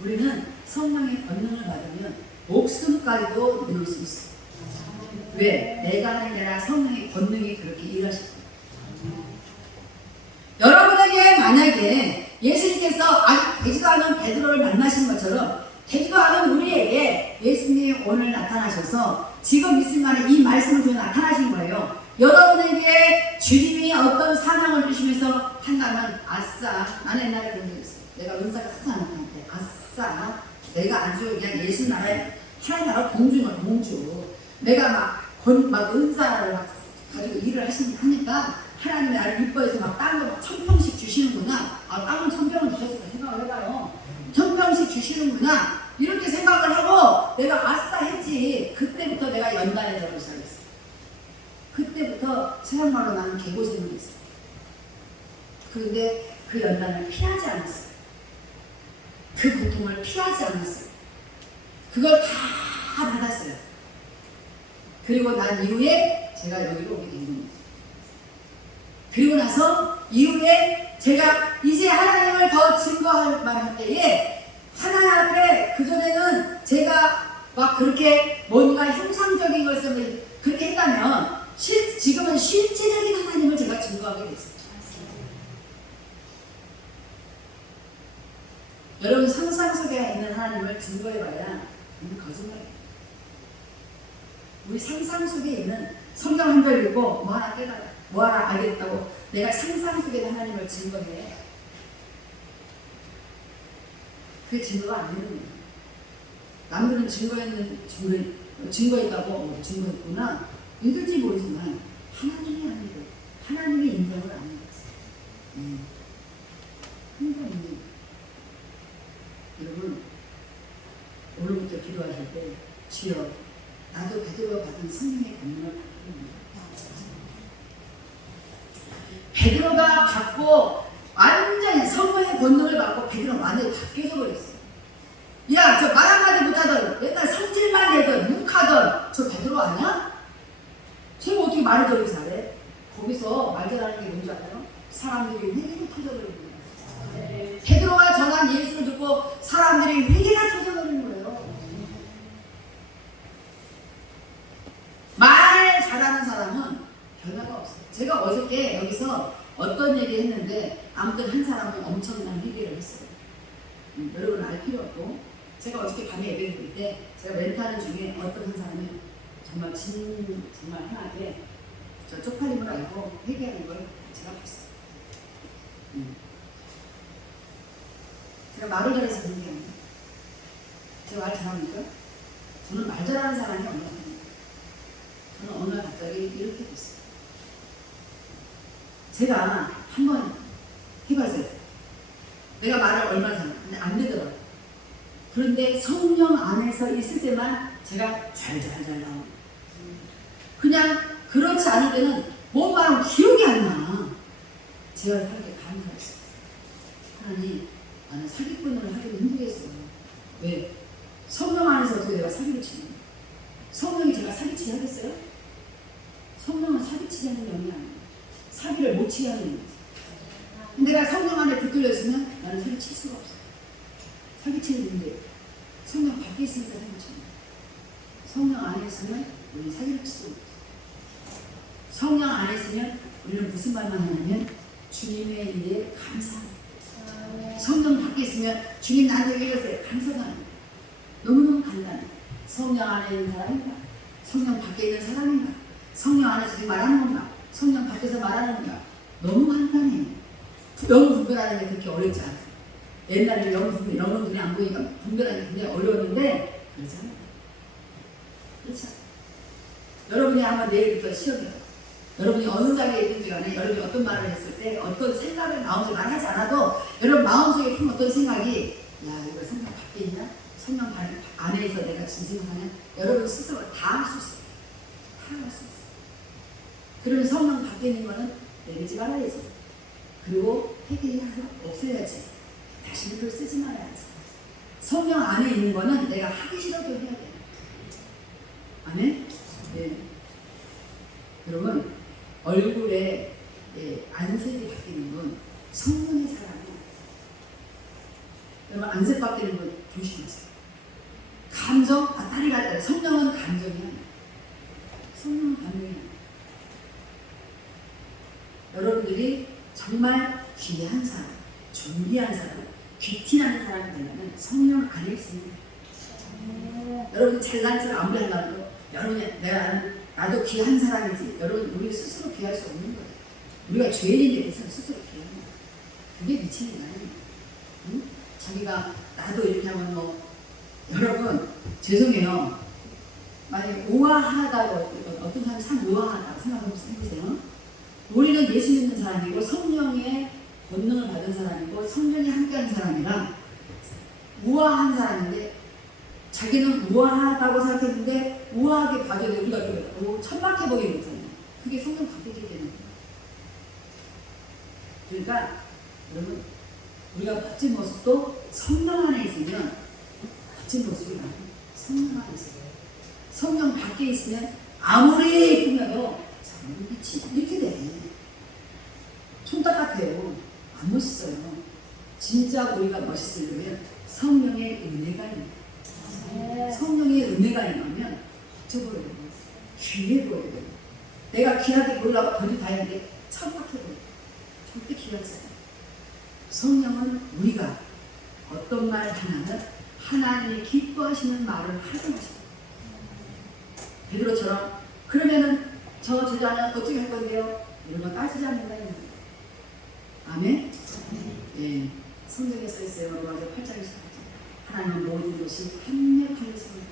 우리는 성령의 권능을 받으면 목숨까지도 내놓을 수 있어요. 왜? 내가 하는 게 아니라 성령의 권능이 그렇게 일하실 거예요. 여러분에게 만약에 예수님께서 아직 되지도 않은 베드로를 만나신 것처럼 되지도 않은 우리에게 예수님이 오늘 나타나셔서 지금 있을 만한 이 말씀을 통해 나타나신 거예요. 여러분에게 주님이 어떤 사명을 주시면서 한다면 아싸 나는 옛날에 그런 적 있어. 내가 은사가 크지 않았는데 아싸 내가 아주 그냥 예수 나라의 하나님 나라 공주 내가 막 은사를 막 가지고 일을 하니까 하나님이 나를 이뻐해서 막 땅을 막 1000평씩 주시는구나. 아 땅은 1000평을 주셨으니까 생각을 해봐요. 1000평씩 주시는구나 이렇게 생각을 하고 내가 아싸 했지. 그때부터 내가 연단에 들어가기 시작했어. 그때부터 세상말로 나는 개고생을 했어. 그런데 그 연단을 피하지 않았어요. 그 고통을 피하지 않았어요. 그걸 다 받았어요. 그리고 난 이후에 제가 여기로 오게 된 겁니다. 그리고 나서 이후에 제가 이제 하나님을 더 증거할 만할 때에 하나님 앞에 그전에는 제가 막 그렇게 뭔가 형상적인 것을 그렇게 했다면 지금은 실제적인 하나님을 제가 증거하게 됐어요. 여러분 상상 속에 있는 하나님을 증거해봐야 거짓말이에요. 우리 상상 속에 있는 성경 한 절 읽고 뭐 하나 깨달아 뭐 하나 알겠다고 내가 상상 속에 있는 하나님을 증거해. 그게 증거가 안 되는 거예요. 남들은 증거했다고 증거했구나 믿을지 모르지만 하나님이 아니고 하나님의 인정을 안 하는 거예요. 하나님이 여러분 오늘부터 기도하실 때 주여 나도 베드로가 받은 성령의 권능을 받습니다. 베드로가 받고 완전히 성령의 권능을 받고 베드로가 완전히 바뀌어져 버렸어요. 야, 저 말 한마디 못하던 맨날 성질만 내던 묵하던 저 베드로 아니야? 쟤가 어떻게 말을 저렇게 잘해? 거기서 말 잘하는 게 뭔지 알아요? 사람들이 회개를 터져버리는 거예요. 베드로가 전한 예수를 듣고 사람들이 회개가 터져버리는 거예요. 말 잘하는 사람은 변화가 없어요. 제가 어저께 여기서 어떤 얘기 했는데 아무튼 한 사람은 엄청난 회개를 했어요. 여러분 알 필요 없고, 제가 어저께 밤에 예배 드릴 때 제가 멘트하는 중에 어떤 한 사람이 정말 정말 흔하게 저 쪽팔림을 알고 회개하는 걸 제가 봤어요. 제가 말을 잘해서 그런 게 아니에요. 제가 말 잘합니까? 저는 말 잘하는 사람이 없는 거예요. 저는 어느 날 갑자기 이렇게 됐어요. 제가 한번 해봤어요. 내가 말을 얼마나 잘하나. 근데 안 되더라고요. 그런데 성령 안에서 있을 때만 제가 잘 나와요. 그냥 그렇지 않을 때는 뭔 말은 기억이 안 나. 제가 살게 감사했어요. 하나님, 나는 사기꾼을 하기도 힘들겠어요. 왜? 성령 안에서 어떻게 내가 사기를 치는 거예요? 성령이 제가 사기치게 하겠어요? 성령은 사기치게 하는 영이 아니에요. 사기를 못 치게 하는 영이지. 내가 성령 안에 붙들려 있으면 나는 사기칠 수가 없어요. 사기치는 문제. 성령 밖에 있으니까 사기치는 거예요. 성령 안에 있으면 우리는 사기를 칠 수가 없어요. 성령 안에 있으면 우리는 무슨 말만 하냐면 주님의 일에 감사합니다. 성령 밖에 있으면 주님 나한테 이랬어요. 감사합니다. 너무너무 간단해. 성령 안에 있는 사람인가? 성령 밖에 있는 사람인가? 성령 안에서 지금 말하는 건가? 성령 밖에서 말하는 건가? 너무 간단해요. 영을 분별하는 게 그렇게 어렵지 않아요. 옛날에 영은 눈에 안 보이니까 분별하는 게 굉장히 어려웠는데 그렇지 않아요. 그렇지 않아요. 여러분이 아마 내일부터 시험해요. 여러분이 어느 자리에 있든지 간에 여러분이 어떤 말을 했을 때 어떤 생각을 마음속에 말하지 않아도 여러분 마음속에 큰 어떤 생각이 야 이거 성령 밖에 있냐? 성령 안에서 내가 지금 생각하냐? 여러분 스스로 다 할 수 있어요. 다 할 수 있어요. 그러면 성령 밖에 있는 거는 내리지 말아야지. 그리고 회개해서 없애야지. 다시 그걸 쓰지 말아야지. 성령 안에 있는 거는 내가 하기 싫어도 해야 돼. 아멘? 네. 여러분 얼굴에 안색이 바뀌는 건 성령의 사랑이에요. 여러분 안색 바뀌는 건 조심하세요. 감정, 다리가 다르다. 성령은 감정이야. 성령은 감정이야. 여러분들이 정말 귀한 사람, 존귀한 사람, 귀티나는 사람이 되려면 성령 안에 있으면 여러분 잘난 척 아무리 하려도 여러분이 나도 귀한 사람이지. 여러분 우리 스스로 귀할 수 없는 거예요. 우리가 죄인인데 스스로 귀한 거예요. 그게 미치는 거 아니에요. 응? 자기가 나도 이렇게 하면 뭐 여러분 죄송해요. 만약에 우아하다고 어떤 사람이 참 우아하다고 생각해보세요. 우리는 예수 믿는 사람이고 성령의 권능을 받은 사람이고 성령이 함께하는 사람이랑 우아한 사람인데 자기는 우아하다고 생각했는데 우아하게 봐줘야 돼. 우리가 천박해 보이는 거잖아요. 그게 성령 바뀌게 되는 거예요. 그러니까 여러분 우리가 멋진 모습도 성령 안에 있으면 멋진 모습이 나와요. 성령 안에 있어요. 성령 밖에 있으면 아무리 꾸며도 빛이 이렇게 돼. 촌딱 같아요. 안 멋있어요. 진짜 우리가 멋있으려면 성령의 은혜가 있는 성령의 은혜가 임하면 어쩌보여요. 귀해 보여요. 내가 귀하게 보이려고 별이 다 했는데 천박해 보여요. 절대 귀하지 않아요. 성령은 우리가 어떤 말 하나는 하나님이 기뻐하시는 말을 하는 것입니다. 베드로처럼 그러면은 저 제자는 어떻게 할 건데요? 이런 거 따지지 않는다. 아멘? 네. 성경에 써 있어요. 로마서 8장 14절. 하나님은 모든 것이 합력하여 있습니다.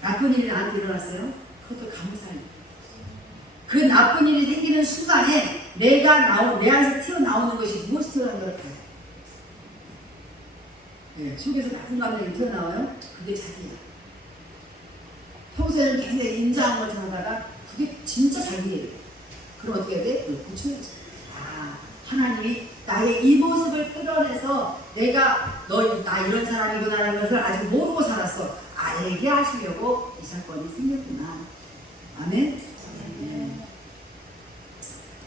나쁜 일이 나한테 일어났어요? 그것도 감사해요. 그 나쁜 일이 생기는 순간에 내 안에서 튀어나오는 것이 무엇이 튀어나오는 걸 알아요? 네, 속에서 나쁜 감정이 튀어나와요? 그게 자기야. 평소에는 굉장히 인자한 것을 하다가 그게 진짜 자기예요. 그럼 어떻게 해야 돼? 고쳐야지. 하나님이 나의 이 모습을 끌어내서 내가 나 이런 사람이구나라는 것을 아직 모르고 살았어. 알게 하시려고 이 사건이 생겼구나. 아멘? 네.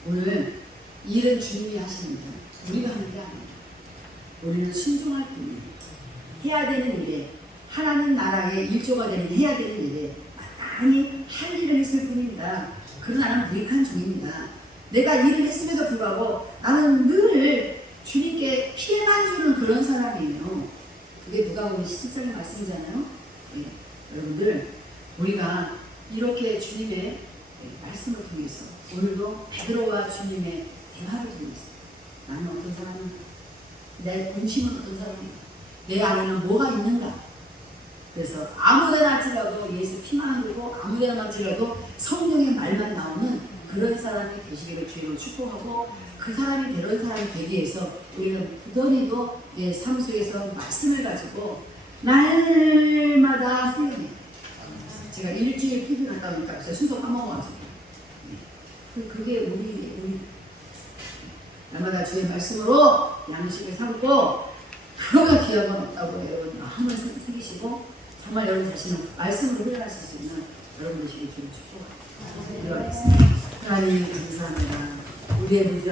오늘 일은 주님이 하시는 일, 우리가 하는 게 아니에요. 우리는 순종할 뿐이에요. 해야 되는 일에 하나님 나라의 일조가 되는 해야 되는 일에 마땅히 할 일을 했을 뿐입니다. 그러나 나는 무익한 종입니다. 내가 일을 했음에도 불구하고 나는 늘 주님께 피해만 주는 그런 사람이에요. 그게 누가복음 17장 말씀이잖아요. 예, 여러분들 우리가 이렇게 주님의 말씀을 통해서 오늘도 베드로와 주님의 대화를 통해서 나는 어떤 사람인가? 내 본심은 어떤 사람인가? 내 안에는 뭐가 있는가? 그래서 아무데나 할지라도 예수 피만 흘리고 아무데나 할지라도 성령의 말만 나오는 그런 사람이 되시기를 주님으로 축복하고 그 사람이 그런 사람이 되기 위해서 우리가 부단히도 삶 속에서 말씀을 가지고 날마다 훈련해요. 제가 일주일 피부 갔다 오니까 그래서 순서 까먹어가지고 그게 우리 날마다 주의 말씀으로 양식을 삼고 그거가 귀한 건 없다고 여러분 마음을 새기시고 정말 여러분 자신은 말씀으로 훈련하실 수 있는 여러분 되시길 주님 축복합니다. 기도하겠습니다. 하나님 감사합니다. 우리의 문제